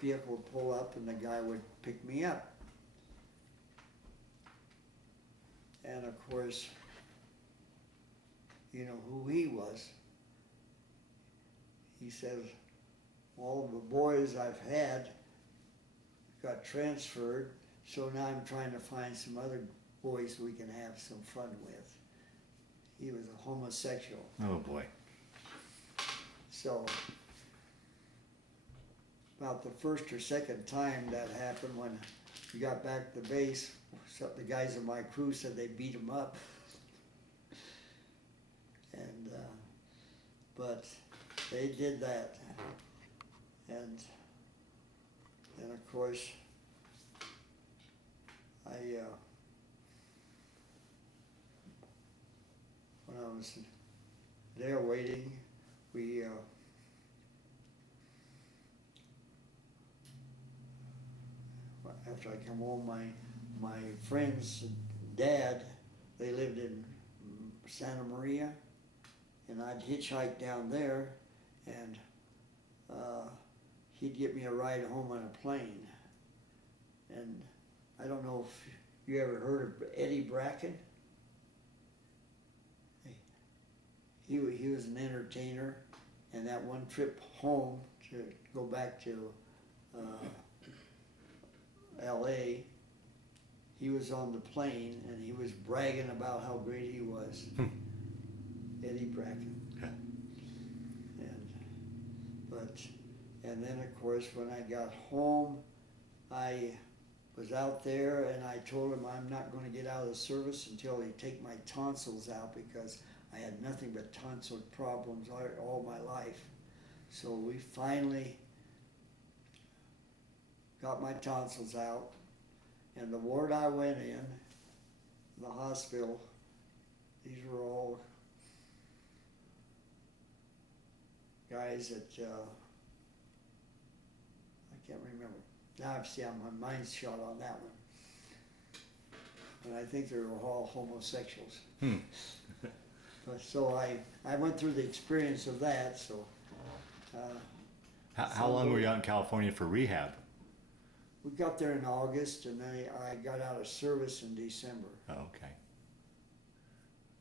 vehicle would pull up, and the guy would pick me up. And of course, you know who he was. He says, all the boys I've had got transferred, so now I'm trying to find some other boys we can have some fun with. He was a homosexual. Oh boy. So, about the first or second time that happened, when we got back to the base, the guys in my crew said they beat him up. And, but they did that. And of course, when I was there waiting, we after I come home, my friend's dad, they lived in Santa Maria, and I'd hitchhike down there, and he'd get me a ride home on a plane. And I don't know if you ever heard of Eddie Bracken. He was an entertainer, and that one trip home to go back to L.A., he was on the plane and he was bragging about how great he was. Eddie Bracken. Okay. And then of course when I got home, I was out there and I told him I'm not going to get out of the service until they take my tonsils out, because I had nothing but tonsil problems all my life. So we finally got my tonsils out, and the ward I went in, the hospital, these were all guys that, I can't remember. Now I see my mind's shot on that one. And I think they were all homosexuals. But so I went through the experience of that, so. How long were you out in California for rehab? We got there in August, and then I got out of service in December. Oh, okay.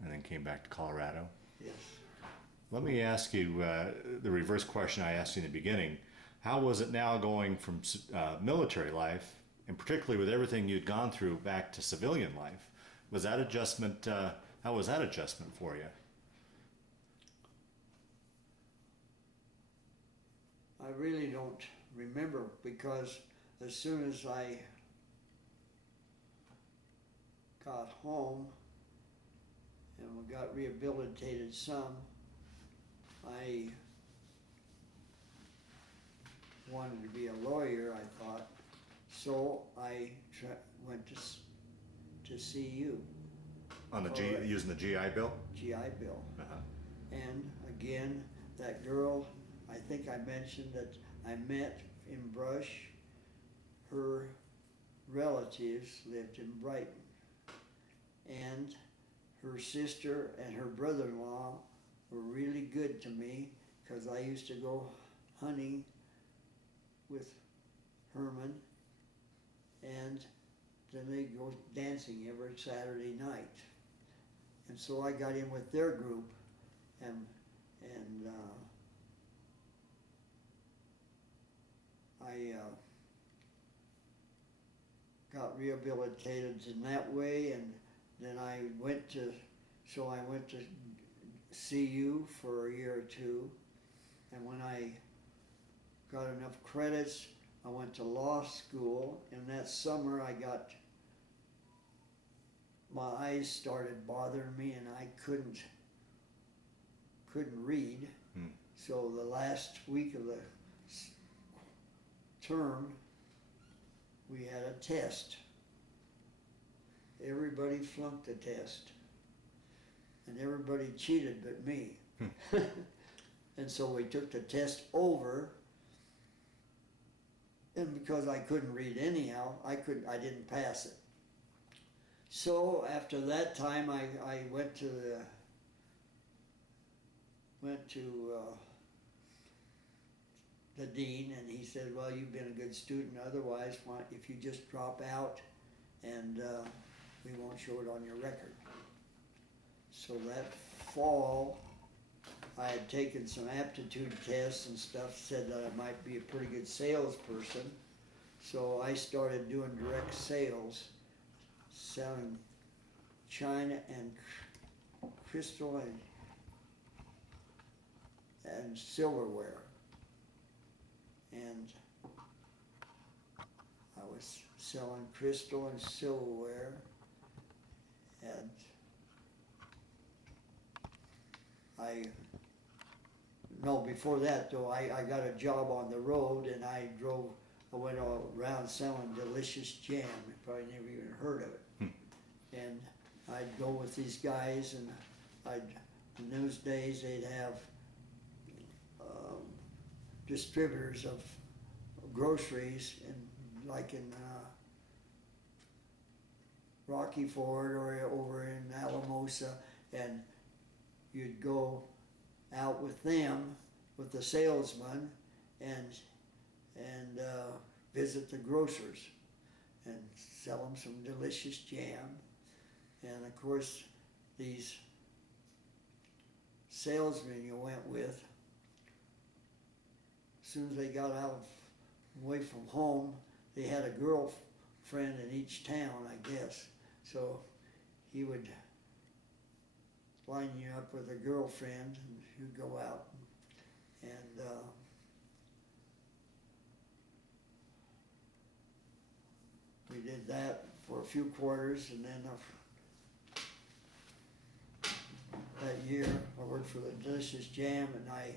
And then came back to Colorado? Yes. Let me ask you the reverse question I asked you in the beginning. How was it now going from military life, and particularly with everything you'd gone through, back to civilian life? Was that adjustment, how was that adjustment for you? I really don't remember, because as soon as I got home and we got rehabilitated some, I wanted to be a lawyer, I thought, so I went to CU. On the using the GI Bill? GI Bill. Uh-huh. And again, that girl, I think I mentioned that I met in Brush, her relatives lived in Brighton. And her sister and her brother-in-law were really good to me, because I used to go hunting with Herman, and then they'd go dancing every Saturday night. And so I got in with their group, and I got rehabilitated in that way, and then I went to CU for a year or two, and when I got enough credits, I went to law school, and that summer my eyes started bothering me, and I couldn't read. So the last week of the term, we had a test. Everybody flunked the test, and everybody cheated but me. And so we took the test over, and because I couldn't read anyhow, I didn't pass it. So after that time, I went to the dean, and he said, well, you've been a good student, otherwise if you just drop out, and we won't show it on your record. So that fall, I had taken some aptitude tests and stuff, said that I might be a pretty good salesperson. So I started doing direct sales, selling china and crystal and silverware. And I was selling crystal and silverware, and before that though, I got a job on the road, and I went all around selling delicious jam. You probably never even heard of it. And I'd go with these guys, and in those days they'd have distributors of groceries, like in Rocky Ford or over in Alamosa, and you'd go out with them, with the salesman, and visit the grocers and sell them some delicious jam. And of course, these salesmen you went with soon as they got away from home, they had a girlfriend in each town, I guess. So he would line you up with a girlfriend, and you'd go out, and we did that for a few quarters, and then that year I worked for the Delicious Jam, and I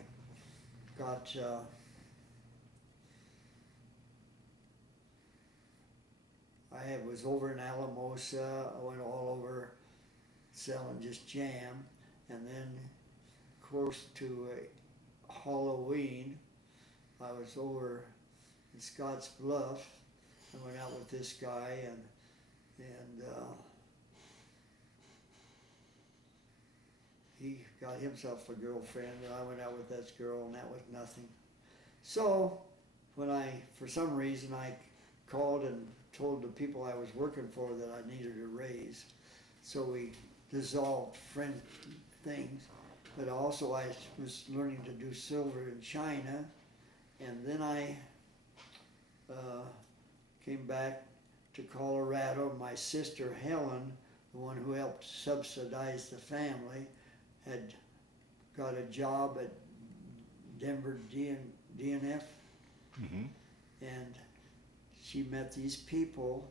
got I was over in Alamosa. I went all over selling just jam, and then close to Halloween, I was over in Scotts Bluff. I went out with this guy, and he got himself a girlfriend, and I went out with this girl, and that was nothing. So when for some reason, I called and told the people I was working for that I needed a raise. So we dissolved friend things, but also I was learning to do silver in China, and then I came back to Colorado. My sister Helen, the one who helped subsidize the family, had got a job at Denver DNF, Mm-hmm. and she met these people,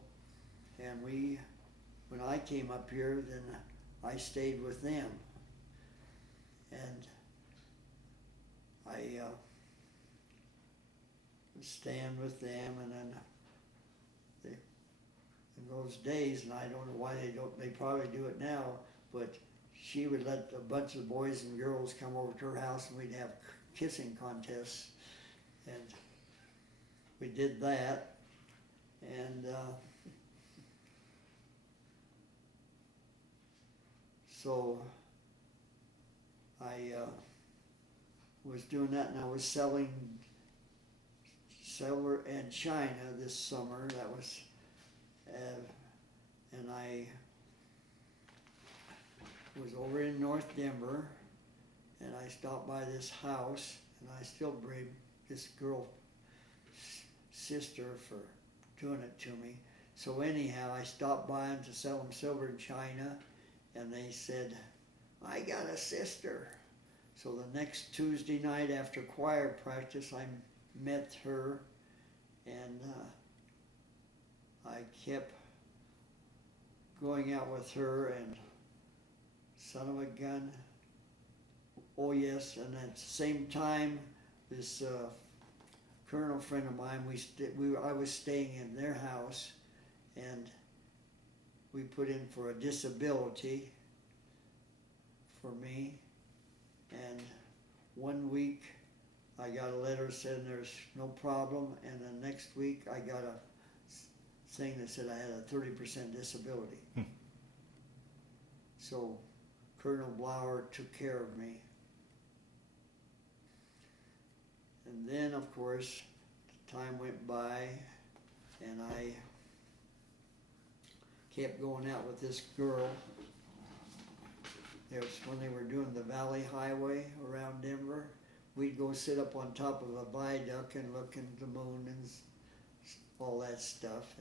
and when I came up here, then I stayed with them, and I was staying with them, and then in those days, and I don't know why they probably do it now, but she would let a bunch of boys and girls come over to her house, and we'd have kissing contests, and we did that, and so I was doing that, and I was selling silver and China this summer. That was, and I was over in North Denver, and I stopped by this house, and I still blame this girl sister for doing it to me. So anyhow, I stopped by them to sell them silver in China, and they said, I got a sister. So the next Tuesday night after choir practice, I met her, and I kept going out with her, and son of a gun, oh yes, and at the same time, this colonel friend of mine, I was staying in their house, and we put in for a disability for me, and 1 week I got a letter saying there's no problem, and the next week I got a thing that said I had a 30% disability. So Colonel Blower took care of me. And then, of course, time went by, and I kept going out with this girl. It was when they were doing the Valley Highway around Denver. We'd go sit up on top of a viaduct and look into the moon and all that stuff.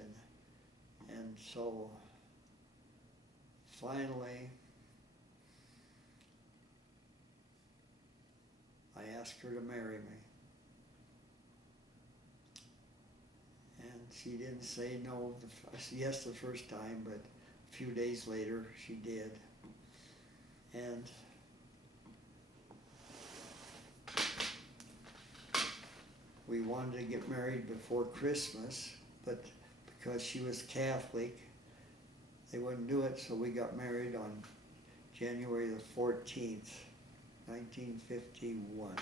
And so finally, I asked her to marry me. And she didn't say no, yes the first time, but a few days later she did. And we wanted to get married before Christmas, but because she was Catholic, they wouldn't do it, so we got married on January the 14th, 1951.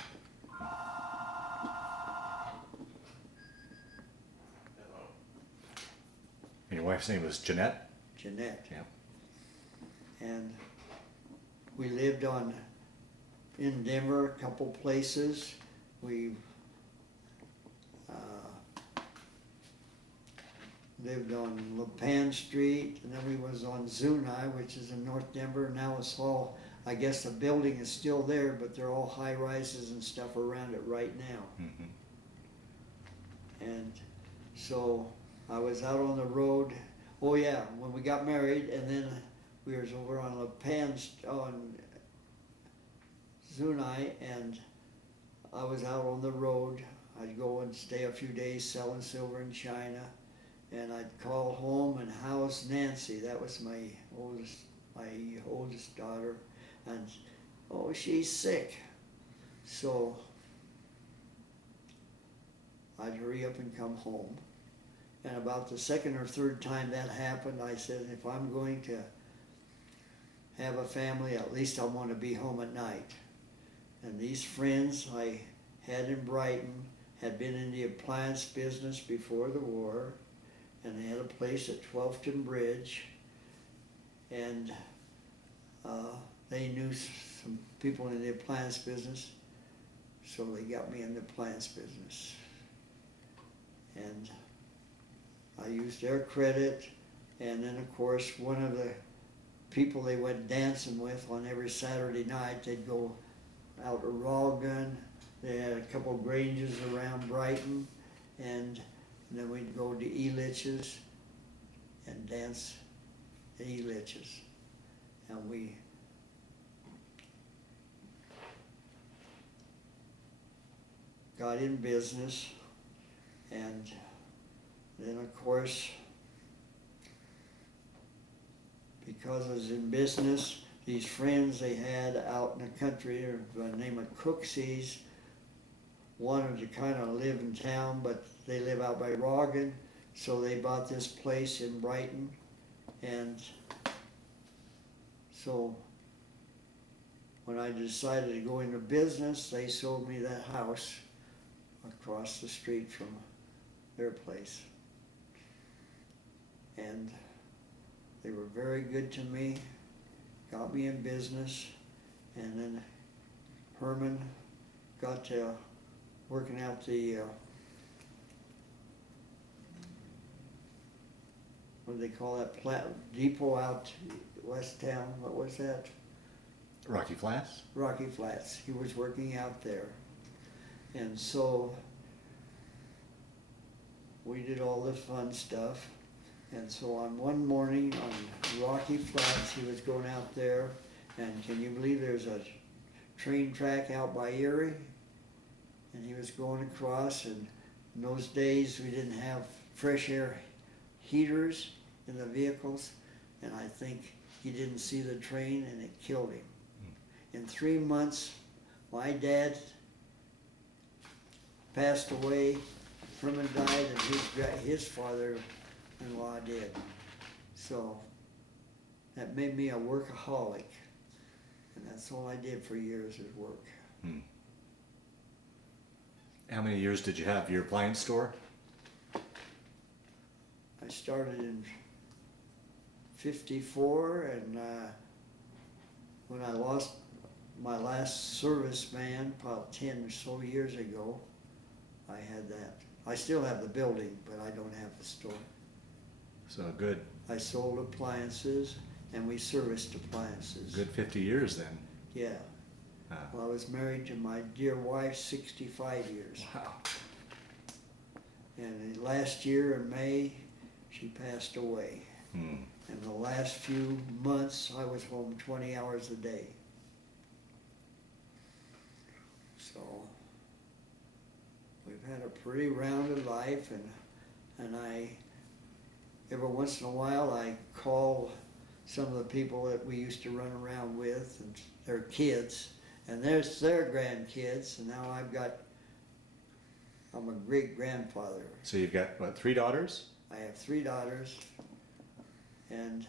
And your wife's name was Jeanette? Jeanette. Yeah. And we lived in Denver, a couple places. We lived on LePan Street, and then we was on Zuni, which is in North Denver. Now it's all, I guess the building is still there, but they're all high rises and stuff around it right now. Mm-hmm. And so I was out on the road. Oh yeah, when we got married, and then we was over on La Pan's on Zunai, and I was out on the road. I'd go and stay a few days selling silver in China, and I'd call home and house Nancy. That was my oldest daughter, and oh, she's sick. So I'd hurry up and come home. And about the second or third time that happened, I said, if I'm going to have a family, at least I want to be home at night. And these friends I had in Brighton had been in the appliance business before the war, and they had a place at Twelfton Bridge, and they knew some people in the appliance business, so they got me in the appliance business. And I used their credit, and then of course one of the people they went dancing with on every Saturday night, they'd go out to Raw Gun. They had a couple of Granges around Brighton, and then we'd go to Elitch's and dance at Elitch's. And we got in business, and then of course, because I was in business, these friends they had out in the country, by the name of Cooksies, wanted to kind of live in town, but they live out by Roggen, so they bought this place in Brighton, and so when I decided to go into business, they sold me that house across the street from their place. And they were very good to me, got me in business, and then Herman got to working out the, what do they call that, depot out west town, what was that? Rocky Flats? Rocky Flats. He was working out there. And so we did all the fun stuff. And so on one morning on Rocky Flats, he was going out there, and can you believe there's a train track out by Erie? And he was going across, and in those days we didn't have fresh air heaters in the vehicles, and I think he didn't see the train and it killed him. In 3 months, my dad passed away, Herman died, and his father-in-law did. So that made me a workaholic, and that's all I did for years is work. How many years did you have your appliance store? I started in '54, and when I lost my last serviceman about 10 or so years ago, I had that. I still have the building, but I don't have the store. So good. I sold appliances, and we serviced appliances. Good 50 years then. Yeah. Well, I was married to my dear wife 65 years. Wow. And last year in May, she passed away. And the last few months, I was home 20 hours a day. So we've had a pretty rounded life, and I, every once in a while, I call some of the people that we used to run around with, and their kids, and there's their grandkids, and now I'm a great-grandfather. So you've got, what, 3 daughters? I have 3 daughters, and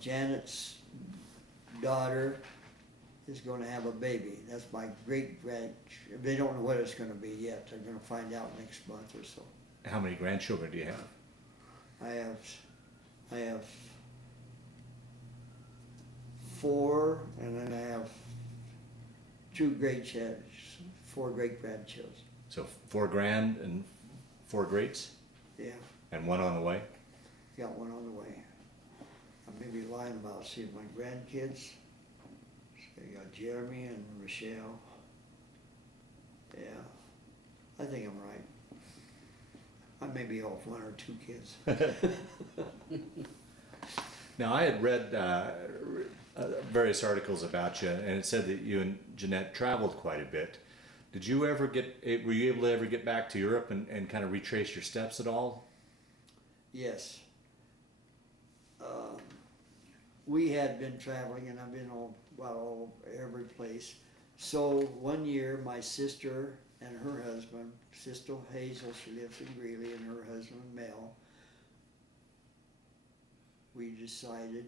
Janet's daughter is going to have a baby. That's my great-grand. They don't know what it's going to be yet. They're going to find out next month or so. How many grandchildren do you have? I have 4, and then I have 4 great-grandchildren. So 4 grand and 4 greats? Yeah, And 1 on the way? got 1 on the way. I may be lying about seeing my grandkids. I got Jeremy and Rochelle. Yeah. I think I'm right. I may be off one or two kids. Now, I had read various articles about you, and it said that you and Jeanette traveled quite a bit. Did you ever were you able to ever get back to Europe and kind of retrace your steps at all? Yes. We had been traveling, and I've been all every place. So one year, my sister and her husband, Sister Hazel, she lives in Greeley, and her husband Mel, we decided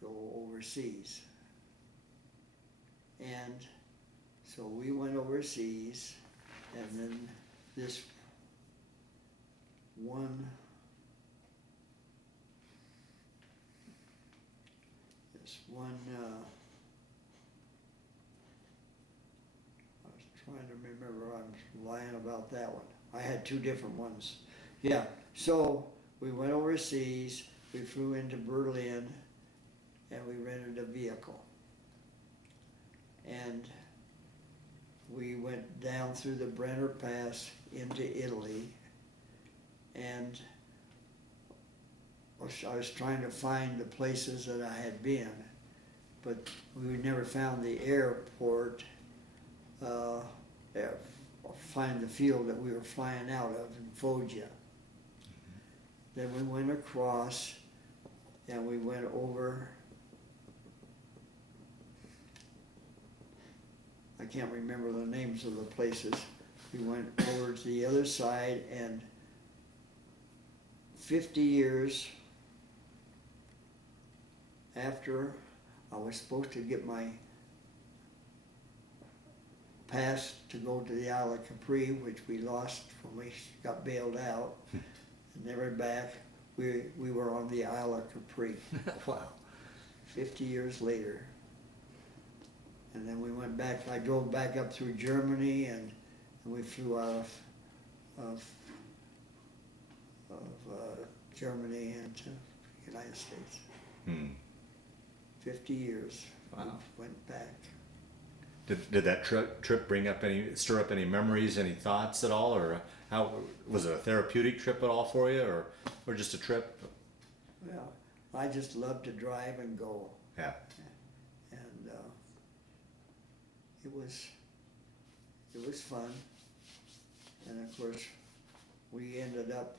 to go overseas. And so we went overseas, and then this one I was trying to remember, I'm lying about that one. I had two different ones. Yeah, so we went overseas, we flew into Berlin, and we rented a vehicle. And we went down through the Brenner Pass into Italy, and I was trying to find the places that I had been, but we never found the airport, find the field that we were flying out of in Foggia. Then we went across, and we went over, I can't remember the names of the places. We went over to the other side, and 50 years after I was supposed to get my pass to go to the Isle of Capri, which we lost when we got bailed out, and never back, we were on the Isle of Capri. Wow. 50 years later. And then we went back, I drove back up through Germany, and we flew out of Germany into the United States. 50 years. Wow. We went back. Did that trip stir up any memories, any thoughts at all, or how was it a therapeutic trip at all for you, or just a trip? Well, I just love to drive and go. Yeah. And it was fun. And of course, we ended up,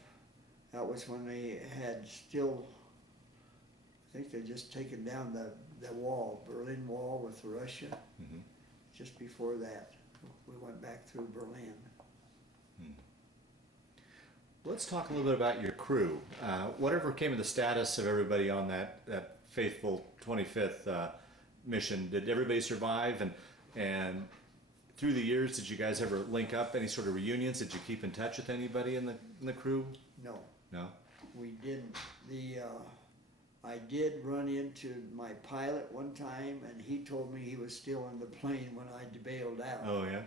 that was when they had still, I think they'd just taken down the wall, Berlin Wall with Russia. Mm-hmm. Just before that, we went back through Berlin. Let's talk a little bit about your crew. Whatever came of the status of everybody on that faithful 25th mission, did everybody survive? And through the years, did you guys ever link up, any sort of reunions? Did you keep in touch with anybody in the crew? No. No? We didn't. I did run into my pilot one time, and he told me he was still in the plane when I bailed out. Oh, yeah?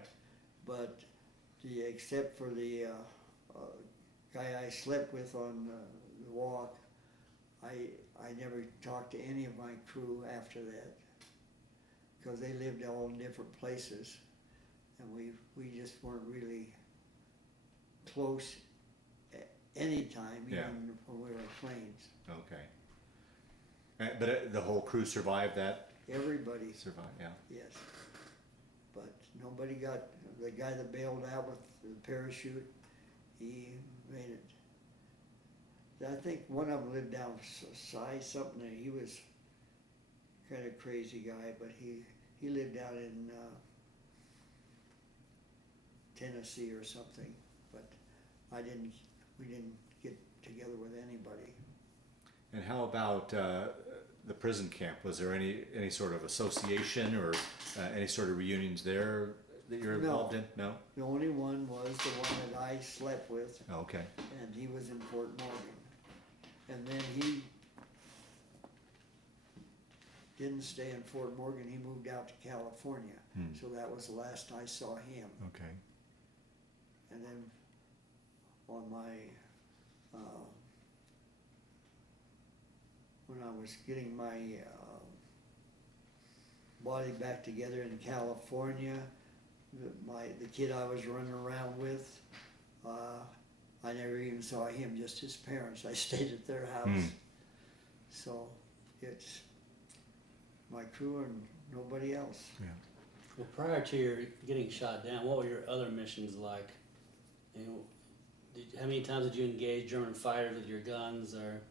But except for the guy I slept with on the walk, I never talked to any of my crew after that, because they lived all in different places, and we just weren't really close at any time, even when we were in planes. Okay. But the whole crew survived that? Everybody Survived, yeah. yes. But nobody got, the guy that bailed out with the parachute, he made it. I think one of them lived down something, and he was kind of crazy guy, but he lived out in Tennessee or something, but we didn't get together with anybody. And how about the prison camp? Was there any sort of association or any sort of reunions there that you're involved in? No? The only one was the one that I slept with. Oh, okay. And he was in Fort Morgan. And then he didn't stay in Fort Morgan, he moved out to California. So that was the last I saw him. Okay. And then on my, when I was getting my body back together in California. The kid I was running around with, I never even saw him, just his parents. I stayed at their house. So it's my crew and nobody else. Yeah. Well, prior to your getting shot down, what were your other missions like? You know, how many times did you engage German fighters with your guns, or?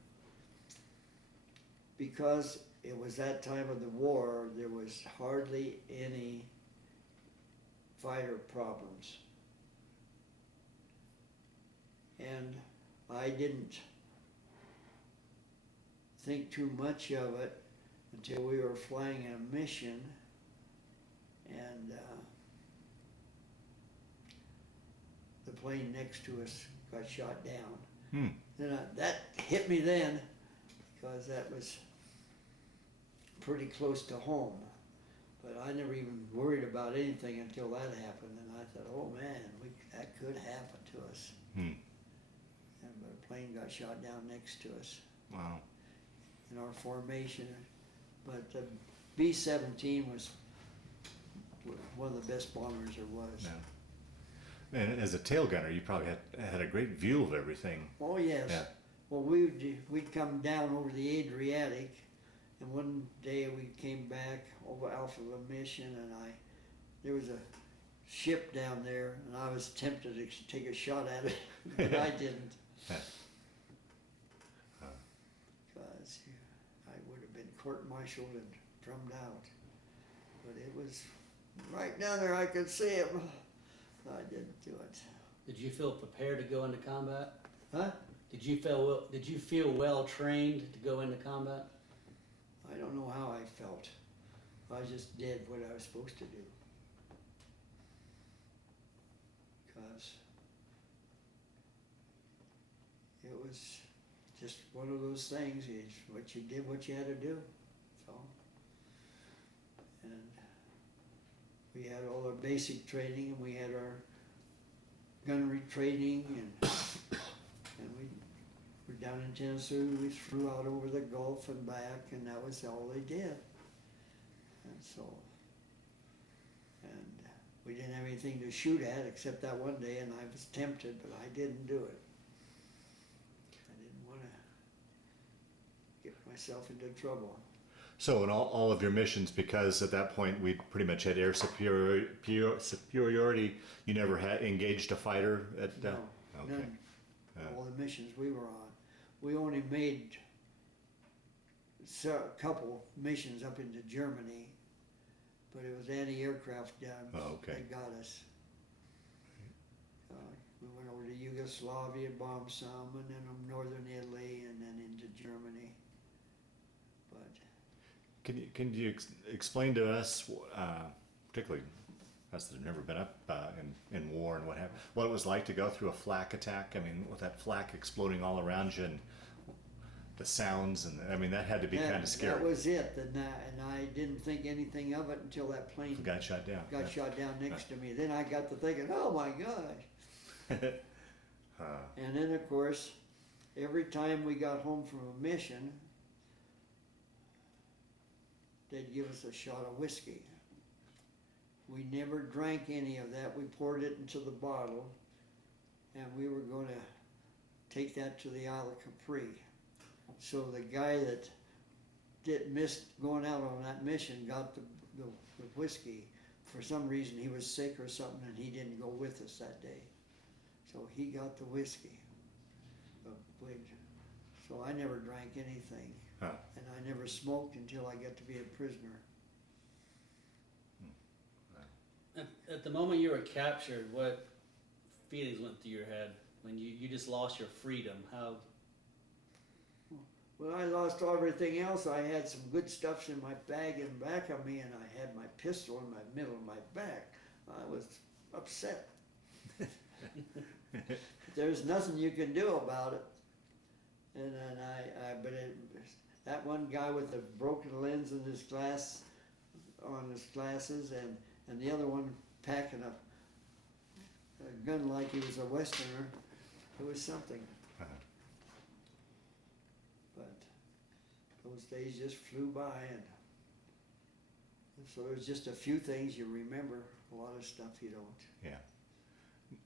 Because it was that time of the war, there was hardly any fighter problems. And I didn't think too much of it until we were flying a mission, and the plane next to us got shot down. Then that hit me then, because that was pretty close to home. But I never even worried about anything until that happened, and I thought, oh man, that could happen to us. But a plane got shot down next to us. Wow. In our formation. But the B-17 was one of the best bombers there was. Yeah. And as a tail gunner, you probably had a great view of everything. Oh yes. Yeah. Well, we'd come down over the Adriatic, and one day we came back over Alpha mission, and there was a ship down there, and I was tempted to take a shot at it, but I didn't. Yeah. Because I would have been court-martialed and drummed out. But it was right down there, I could see it. I didn't do it. Did you feel prepared to go into combat? Huh? Did you feel well trained to go into combat? I don't know how I felt. I just did what I was supposed to do. Because it was just one of those things. It's what you did, what you had to do. So, and we had all our basic training, and we had our gunnery training, and we were down in Tennessee. We flew out over the Gulf and back, and that was all they did. And so, and we didn't have anything to shoot at except that one day, and I was tempted, but I didn't do it. I didn't want to get myself into trouble. So in all of your missions, because at that point we pretty much had air superiority, you never had engaged a fighter at No, okay. none. All the missions we were on. We only made a couple missions up into Germany, but it was anti-aircraft guns that got us. We went over to Yugoslavia, bombed some, and then northern Italy, and then into Germany. But Can you explain to us, particularly us that have never been up in war and what it was like to go through a flak attack? I mean, with that flak exploding all around you and the sounds, and I mean that had to be kind of scary. That was it, and I didn't think anything of it until that plane Got shot down. shot down next to me. Then I got to thinking, oh my gosh. And then of course, every time we got home from a mission, they'd give us a shot of whiskey. We never drank any of that. We poured it into the bottle, and we were going to take that to the Isle of Capri. So the guy that missed going out on that mission got the whiskey. For some reason he was sick or something, and he didn't go with us that day. So he got the whiskey. So I never drank anything. And I never smoked until I got to be a prisoner. At the moment you were captured, what feelings went through your head when you just lost your freedom? How? Well, I lost everything else. I had some good stuff in my bag in back of me, and I had my pistol in my middle of my back. I was upset. There's nothing you can do about it. And then that one guy with the broken lens in his glass, on his glasses, and the other one packing a gun like he was a Westerner, it was something. But those days just flew by, and So there's just a few things you remember, a lot of stuff you don't. Yeah.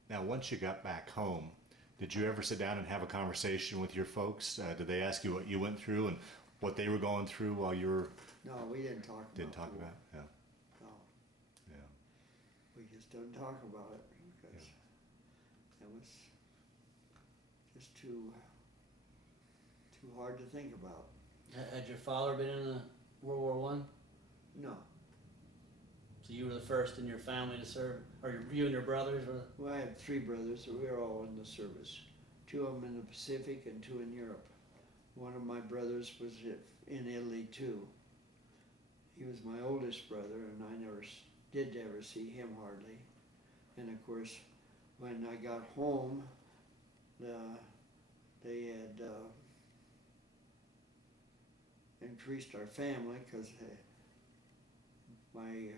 Now, once you got back home, did you ever sit down and have a conversation with your folks? Did they ask you what you went through and what they were going through while you were? No, we didn't talk about Didn't talk the war. about it? Yeah. No, Yeah. we just didn't talk about it because it was just too hard to think about. Had your father been in the World War One? No. So you were the first in your family to serve, or you and your brothers were? Well, I had 3 brothers, so we were all in the service. 2 of them in the Pacific and 2 in Europe. One of my brothers was in Italy too. He was my oldest brother, and I did ever see him hardly. And of course, when I got home, they had increased our family because I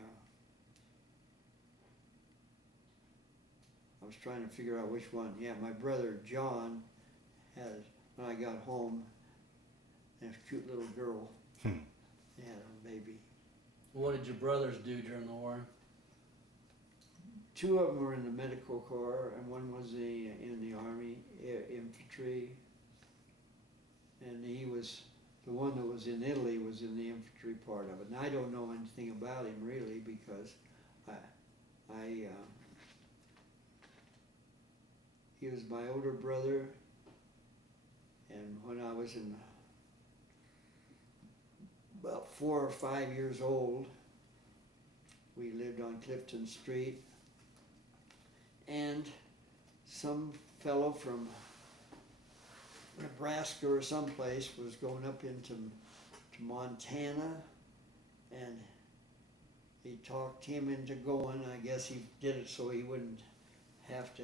was trying to figure out which one. Yeah, my brother John had, when I got home, a cute little girl. They had a baby. What did your brothers do during the war? 2 of them were in the medical corps, and one was in the army infantry. And he was, the one that was in Italy was in the infantry part of it. And I don't know anything about him really because he was my older brother, and when I was in about 4 or 5 years old, we lived on Clifton Street, and some fellow from Nebraska or someplace was going up into Montana, and he talked him into going. I guess he did it so he wouldn't have to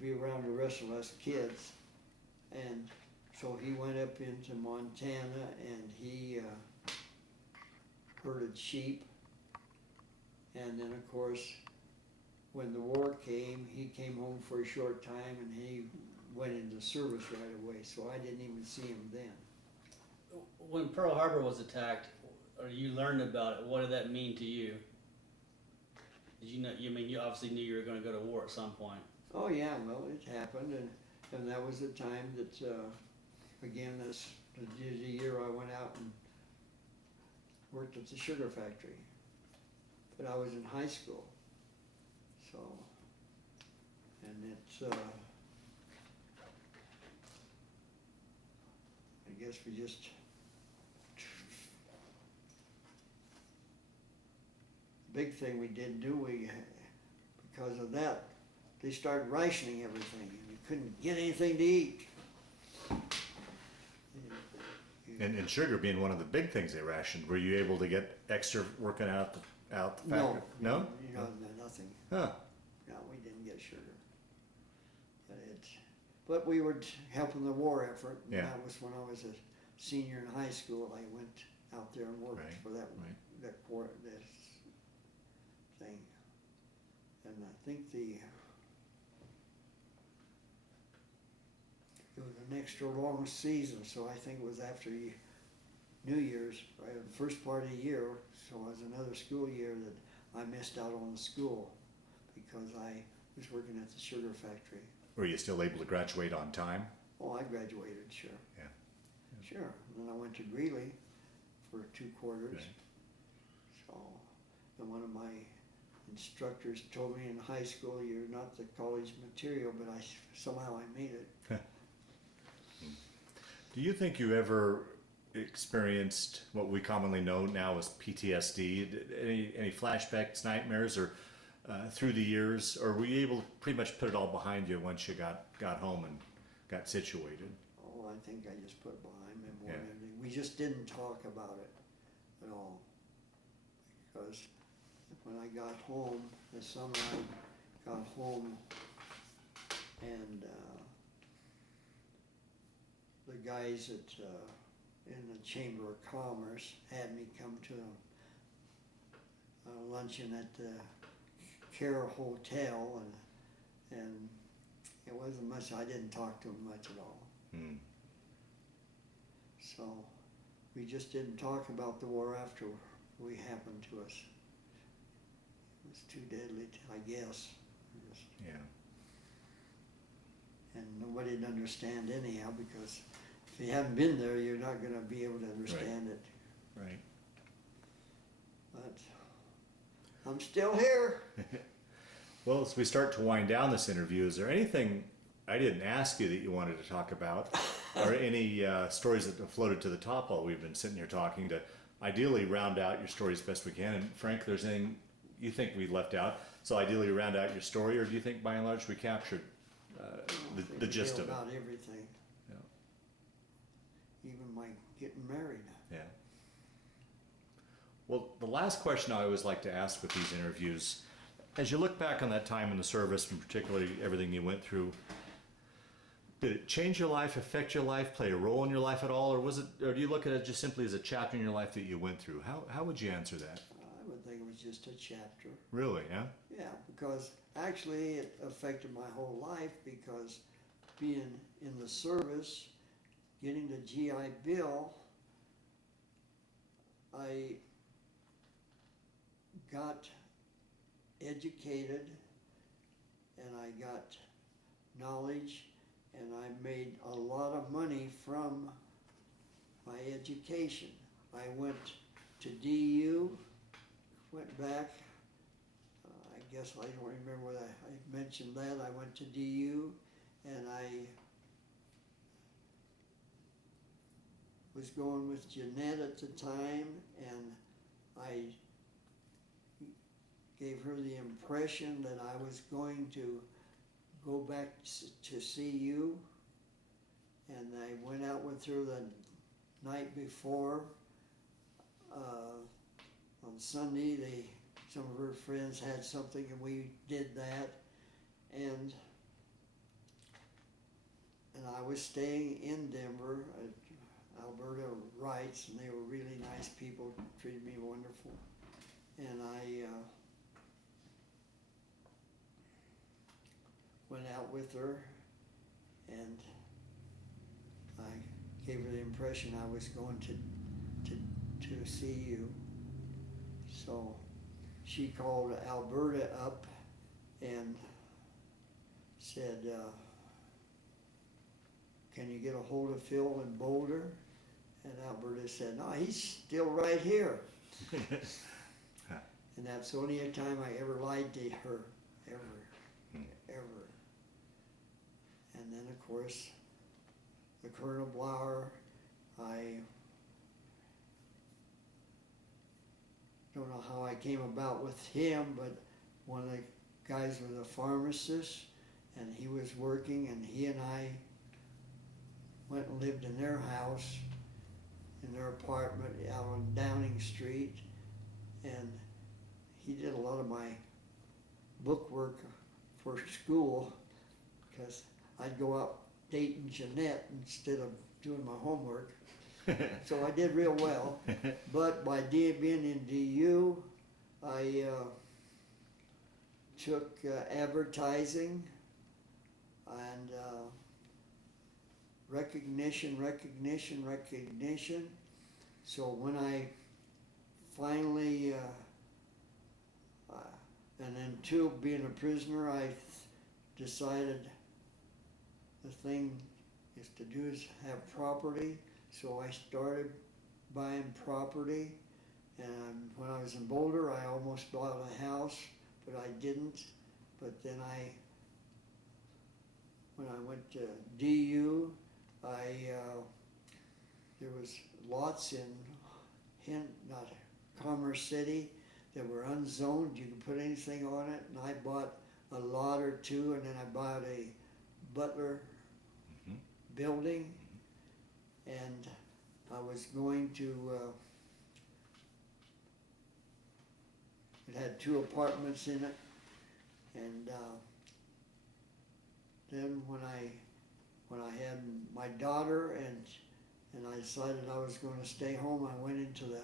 be around the rest of us kids. And so he went up into Montana, and he herded sheep. And then of course, when the war came, he came home for a short time, and he went into service right away, so I didn't even see him then. When Pearl Harbor was attacked, or you learned about it, what did that mean to you? Did you know? You obviously knew you were going to go to war at some point. Oh yeah, well it happened, and that was the time that, again, this the year I went out and worked at the sugar factory. But I was in high school, so, and it's, I guess we just, big thing we did do, because of that, they started rationing everything, and you couldn't get anything to eat. And sugar being one of the big things they rationed, were you able to get extra working out the factory? No? Nothing. Huh. No, we didn't get sugar. But we were helping the war effort. And Yeah. That was when I was a senior in high school. I went out there and worked Right, for that right. that thing. And I think it was an extra long season, so I think it was after New Year's, right, the first part of the year, so it was another school year that I missed out on the school because I was working at the sugar factory. Were you still able to graduate on time? Oh, I graduated, sure. Yeah. Sure. And then I went to Greeley for 2 quarters. Right. So, and one of my instructors told me in high school, you're not the college material, but somehow I made it. Do you think you ever experienced what we commonly know now as PTSD? Any flashbacks, nightmares, or through the years, or were you able to pretty much put it all behind you once you got home and got situated? Oh, I think I just put it behind me more Yeah. than anything. We just didn't talk about it at all. Because when I got home, this summer I got home, and the guys in the Chamber of Commerce had me come to a luncheon at the Care Hotel, and it wasn't much. I didn't talk to them much at all. Hmm. So we just didn't talk about the war after we happened to us. It was too deadly, I guess. Yeah. And nobody'd understand anyhow, because if you haven't been there, you're not gonna be able to understand it. Right. But I'm still here. Well, as we start to wind down this interview, is there anything I didn't ask you that you wanted to talk about, or any stories that have floated to the top while we've been sitting here talking, to ideally round out your story as best we can? And Frank, if there's anything you think we left out, so ideally round out your story, or do you think by and large we captured the gist of it? About everything. Yeah. Even my getting married. Yeah. Well, the last question I always like to ask with these interviews, as you look back on that time in the service, and particularly everything you went through, did it change your life, affect your life, play a role in your life at all, or do you look at it just simply as a chapter in your life that you went through? How would you answer that? I would think it was just a chapter. Really, yeah? Yeah, because actually it affected my whole life, because being in the service, getting the GI Bill, I got educated and I got knowledge, and I made a lot of money from my education. I went to DU, went back, I guess I don't remember whether I mentioned that. I went to DU and I was going with Jeanette at the time, and I gave her the impression that I was going to go back to CU, and I went out with her the night before. On Sunday, some of her friends had something, and we did that, and I was staying in Denver at Alberta Wrights, and they were really nice people, treated me wonderful, and I went out with her, and I gave her the impression I was going to CU. So she called Alberta up and said, can you get a hold of Phil in Boulder? And Alberta said, no, he's still right here. And that's the only time I ever lied to her, ever. And then, of course, the Colonel Blower, I don't know how I came about with him, but one of the guys was a pharmacist, and he was working, and he and I went and lived in their house, in their apartment out on Downing Street, and he did a lot of my book work for school, because I'd go out dating Jeanette instead of doing my homework. So I did real well. But by being in DU, I took advertising and recognition. So when I finally, and then two, being a prisoner, I decided the thing is to do is have property. So I started buying property, and when I was in Boulder, I almost bought a house, but I didn't. But then when I went to DU, there was lots in not Commerce City that were unzoned. You could put anything on it, and I bought a lot or two, and then I bought a Butler building, and I was going to, it had 2 apartments in it, and then when I had my daughter and I decided I was going to stay home, I went into the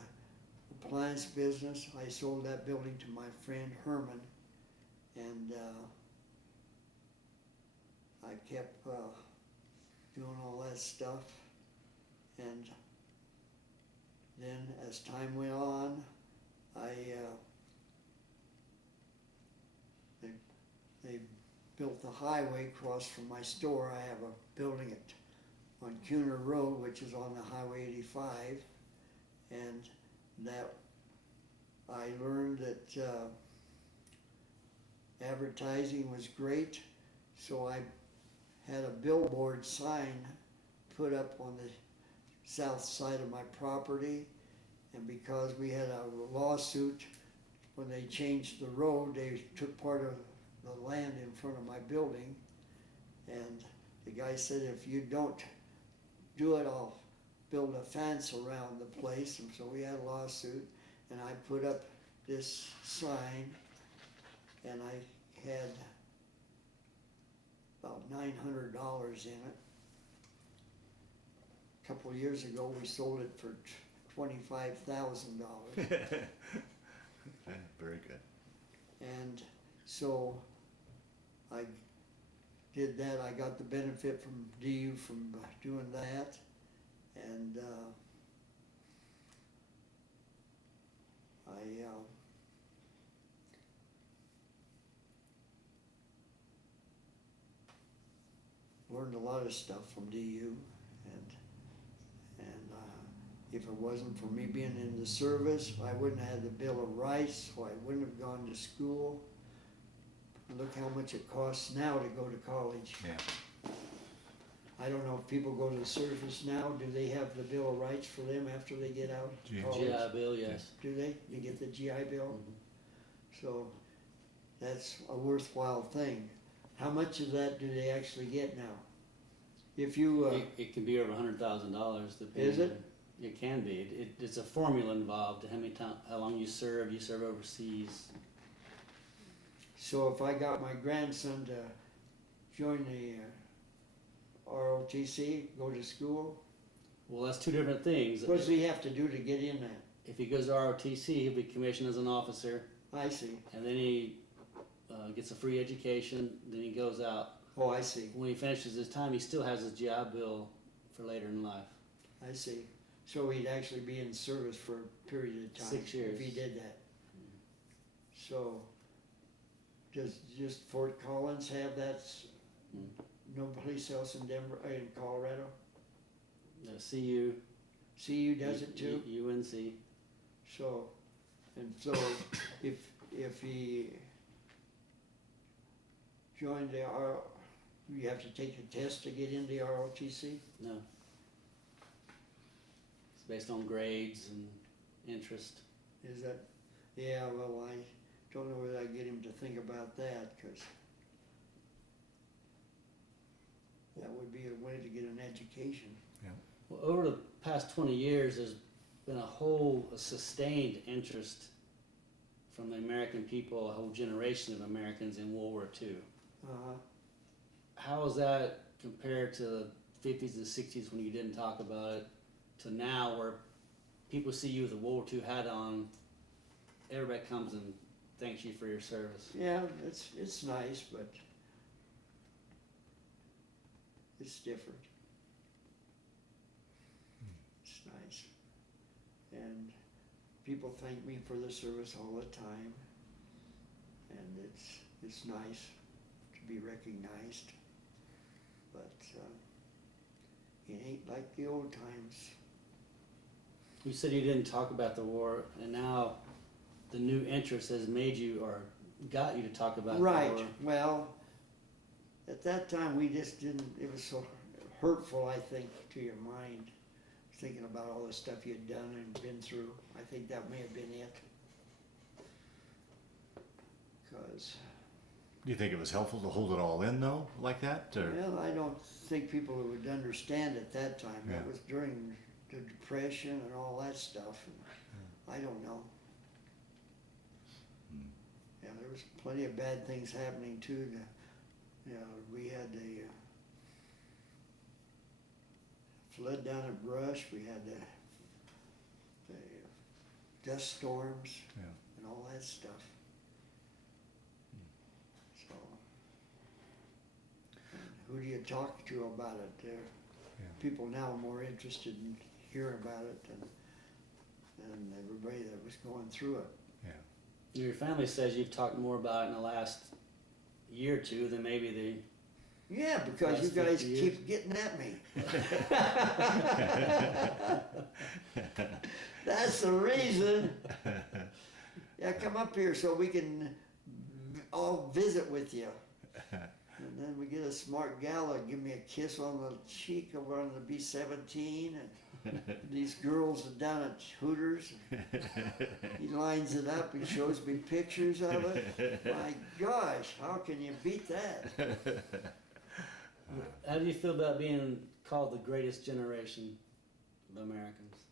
appliance business. I sold that building to my friend Herman, and I kept doing all that stuff, and then as time went on, they built the highway across from my store. I have a building on Cuner Road, which is on the Highway 85, and that I learned that advertising was great, so I had a billboard sign put up on the south side of my property, and because we had a lawsuit when they changed the road, they took part of the land in front of my building, and the guy said, if you don't do it, I'll build a fence around the place. And so we had a lawsuit, and I put up this sign, and I had about $900 in it. A couple of years ago, we sold it for $25,000. Okay, very good. And so I did that. I got the benefit from DU from doing that. And I learned a lot of stuff from DU. And if it wasn't for me being in the service, I wouldn't have had the Bill of Rights, so I wouldn't have gone to school. Look how much it costs now to go to college. Yeah. I don't know if people go to the service now, do they have the Bill of Rights for them after they get out of GI college? GI Bill, yes. Do they? They get the GI Bill? Mhm. So that's a worthwhile thing. How much of that do they actually get now? If you, It can be over $100,000. Is it? It can be. It's a formula involved. How long you serve overseas. so if I got my grandson to join the ROTC, go to school, Well, that's two different things. what does he have to do to get in that? If he goes to ROTC, he'll be commissioned as an officer, I see. and then he gets a free education. Then he goes out. Oh, I see. When he finishes his time, he still has his GI Bill for later in life. I see. So he'd actually be in service for a period of time. 6 years. If he did that. So, does just Fort Collins have that? Mm. No place else in Denver, in Colorado? CU. CU does it too? UNC. So, and so if he joined the you have to take a test to get into the ROTC? No. It's based on grades and interest. Is that, yeah, well, I don't know whether I get him to think about that, because that would be a way to get an education. Well, over the past 20 years, there's been a sustained interest from the American people, a whole generation of Americans in World War II. Uh-huh. How is that compared to the 50s and 60s when you didn't talk about it, to now where people see you with a World War II hat on, everybody comes and thanks you for your service? Yeah, it's nice, but it's different. It's nice. And people thank me for the service all the time, and it's nice to be recognized. But it ain't like the old times. You said you didn't talk about the war, and now the new interest has made you or got you to talk about Right. the war. Well, at that time we just didn't. It was so hurtful, I think, to your mind, thinking about all the stuff you'd done and been through. I think that may have been it. Because, Do you think it was helpful to hold it all in though, like that? Or? well, I don't think people would understand at that time. Yeah. That was during the Depression and all that stuff. And I don't know. Yeah, there was plenty of bad things happening too. We had the flood down at Brush. We had the dust storms and all that stuff. So, and who do you talk to about it? People now are more interested in hearing about it than and everybody that was going through it. Yeah. Your family says you've talked more about it in the last year or two than maybe the. Yeah, because you Last guys 50 years. keep getting at me. That's the reason. Yeah, come up here so we can all visit with you. And then we get a smart gal that give me a kiss on the cheek over on the B-17, and these girls are down at Hooters. He lines it up, he shows me pictures of it. My gosh, how can you beat that? How do you feel about being called the greatest generation of Americans?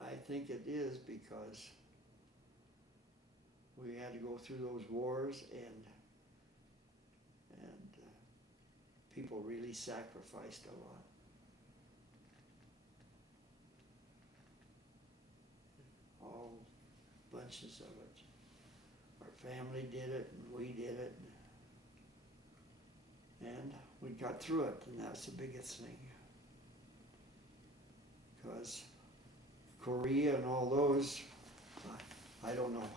I think it is because we had to go through those wars, and people really sacrificed a lot. All bunches of it. Our family did it, and we did it, and we got through it, and that's the biggest thing. Because Korea and all those, I don't know.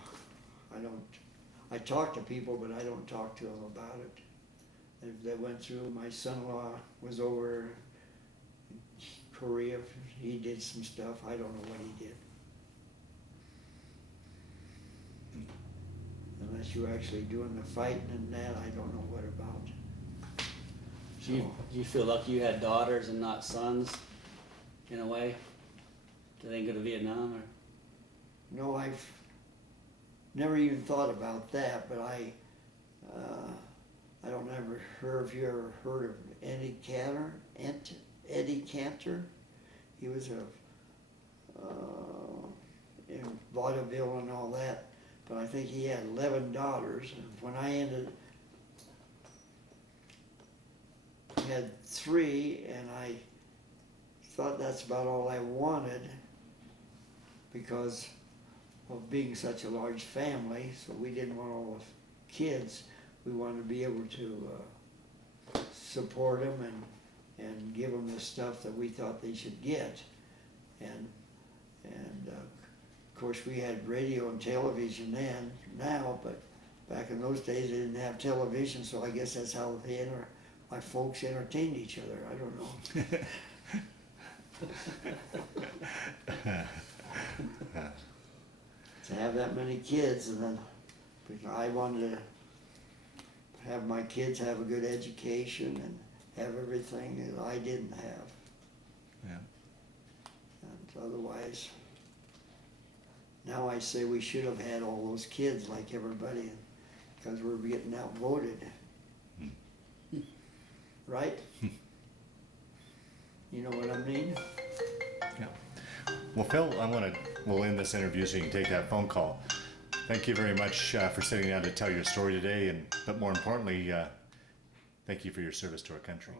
I talk to people, but I don't talk to them about it. If they went through, my son-in-law was over in Korea. He did some stuff. I don't know what he did. Unless you're actually doing the fighting and that, I don't know what about. Do you feel lucky you had daughters and not sons, in a way? Did they go to Vietnam, or? No, I've never even thought about that, but I don't ever heard, if you ever heard of Eddie Cantor. He was in vaudeville and all that, but I think he had 11 daughters, and when I had 3, and I thought that's about all I wanted because of being such a large family, so we didn't want all the kids. We wanted to be able to support them and give them the stuff that we thought they should get. And of course we had radio and television then, now, but back in those days they didn't have television, so I guess that's how my folks entertained each other. I don't know. To have that many kids, and then because I wanted to have my kids have a good education and have everything that I didn't have. Yeah. And otherwise, now I say we should have had all those kids like everybody, because we're getting outvoted. Right? You know what I mean? Yeah. Well, Phil, we'll end this interview so you can take that phone call. Thank you very much for sitting down to tell your story today, but more importantly, thank you for your service to our country.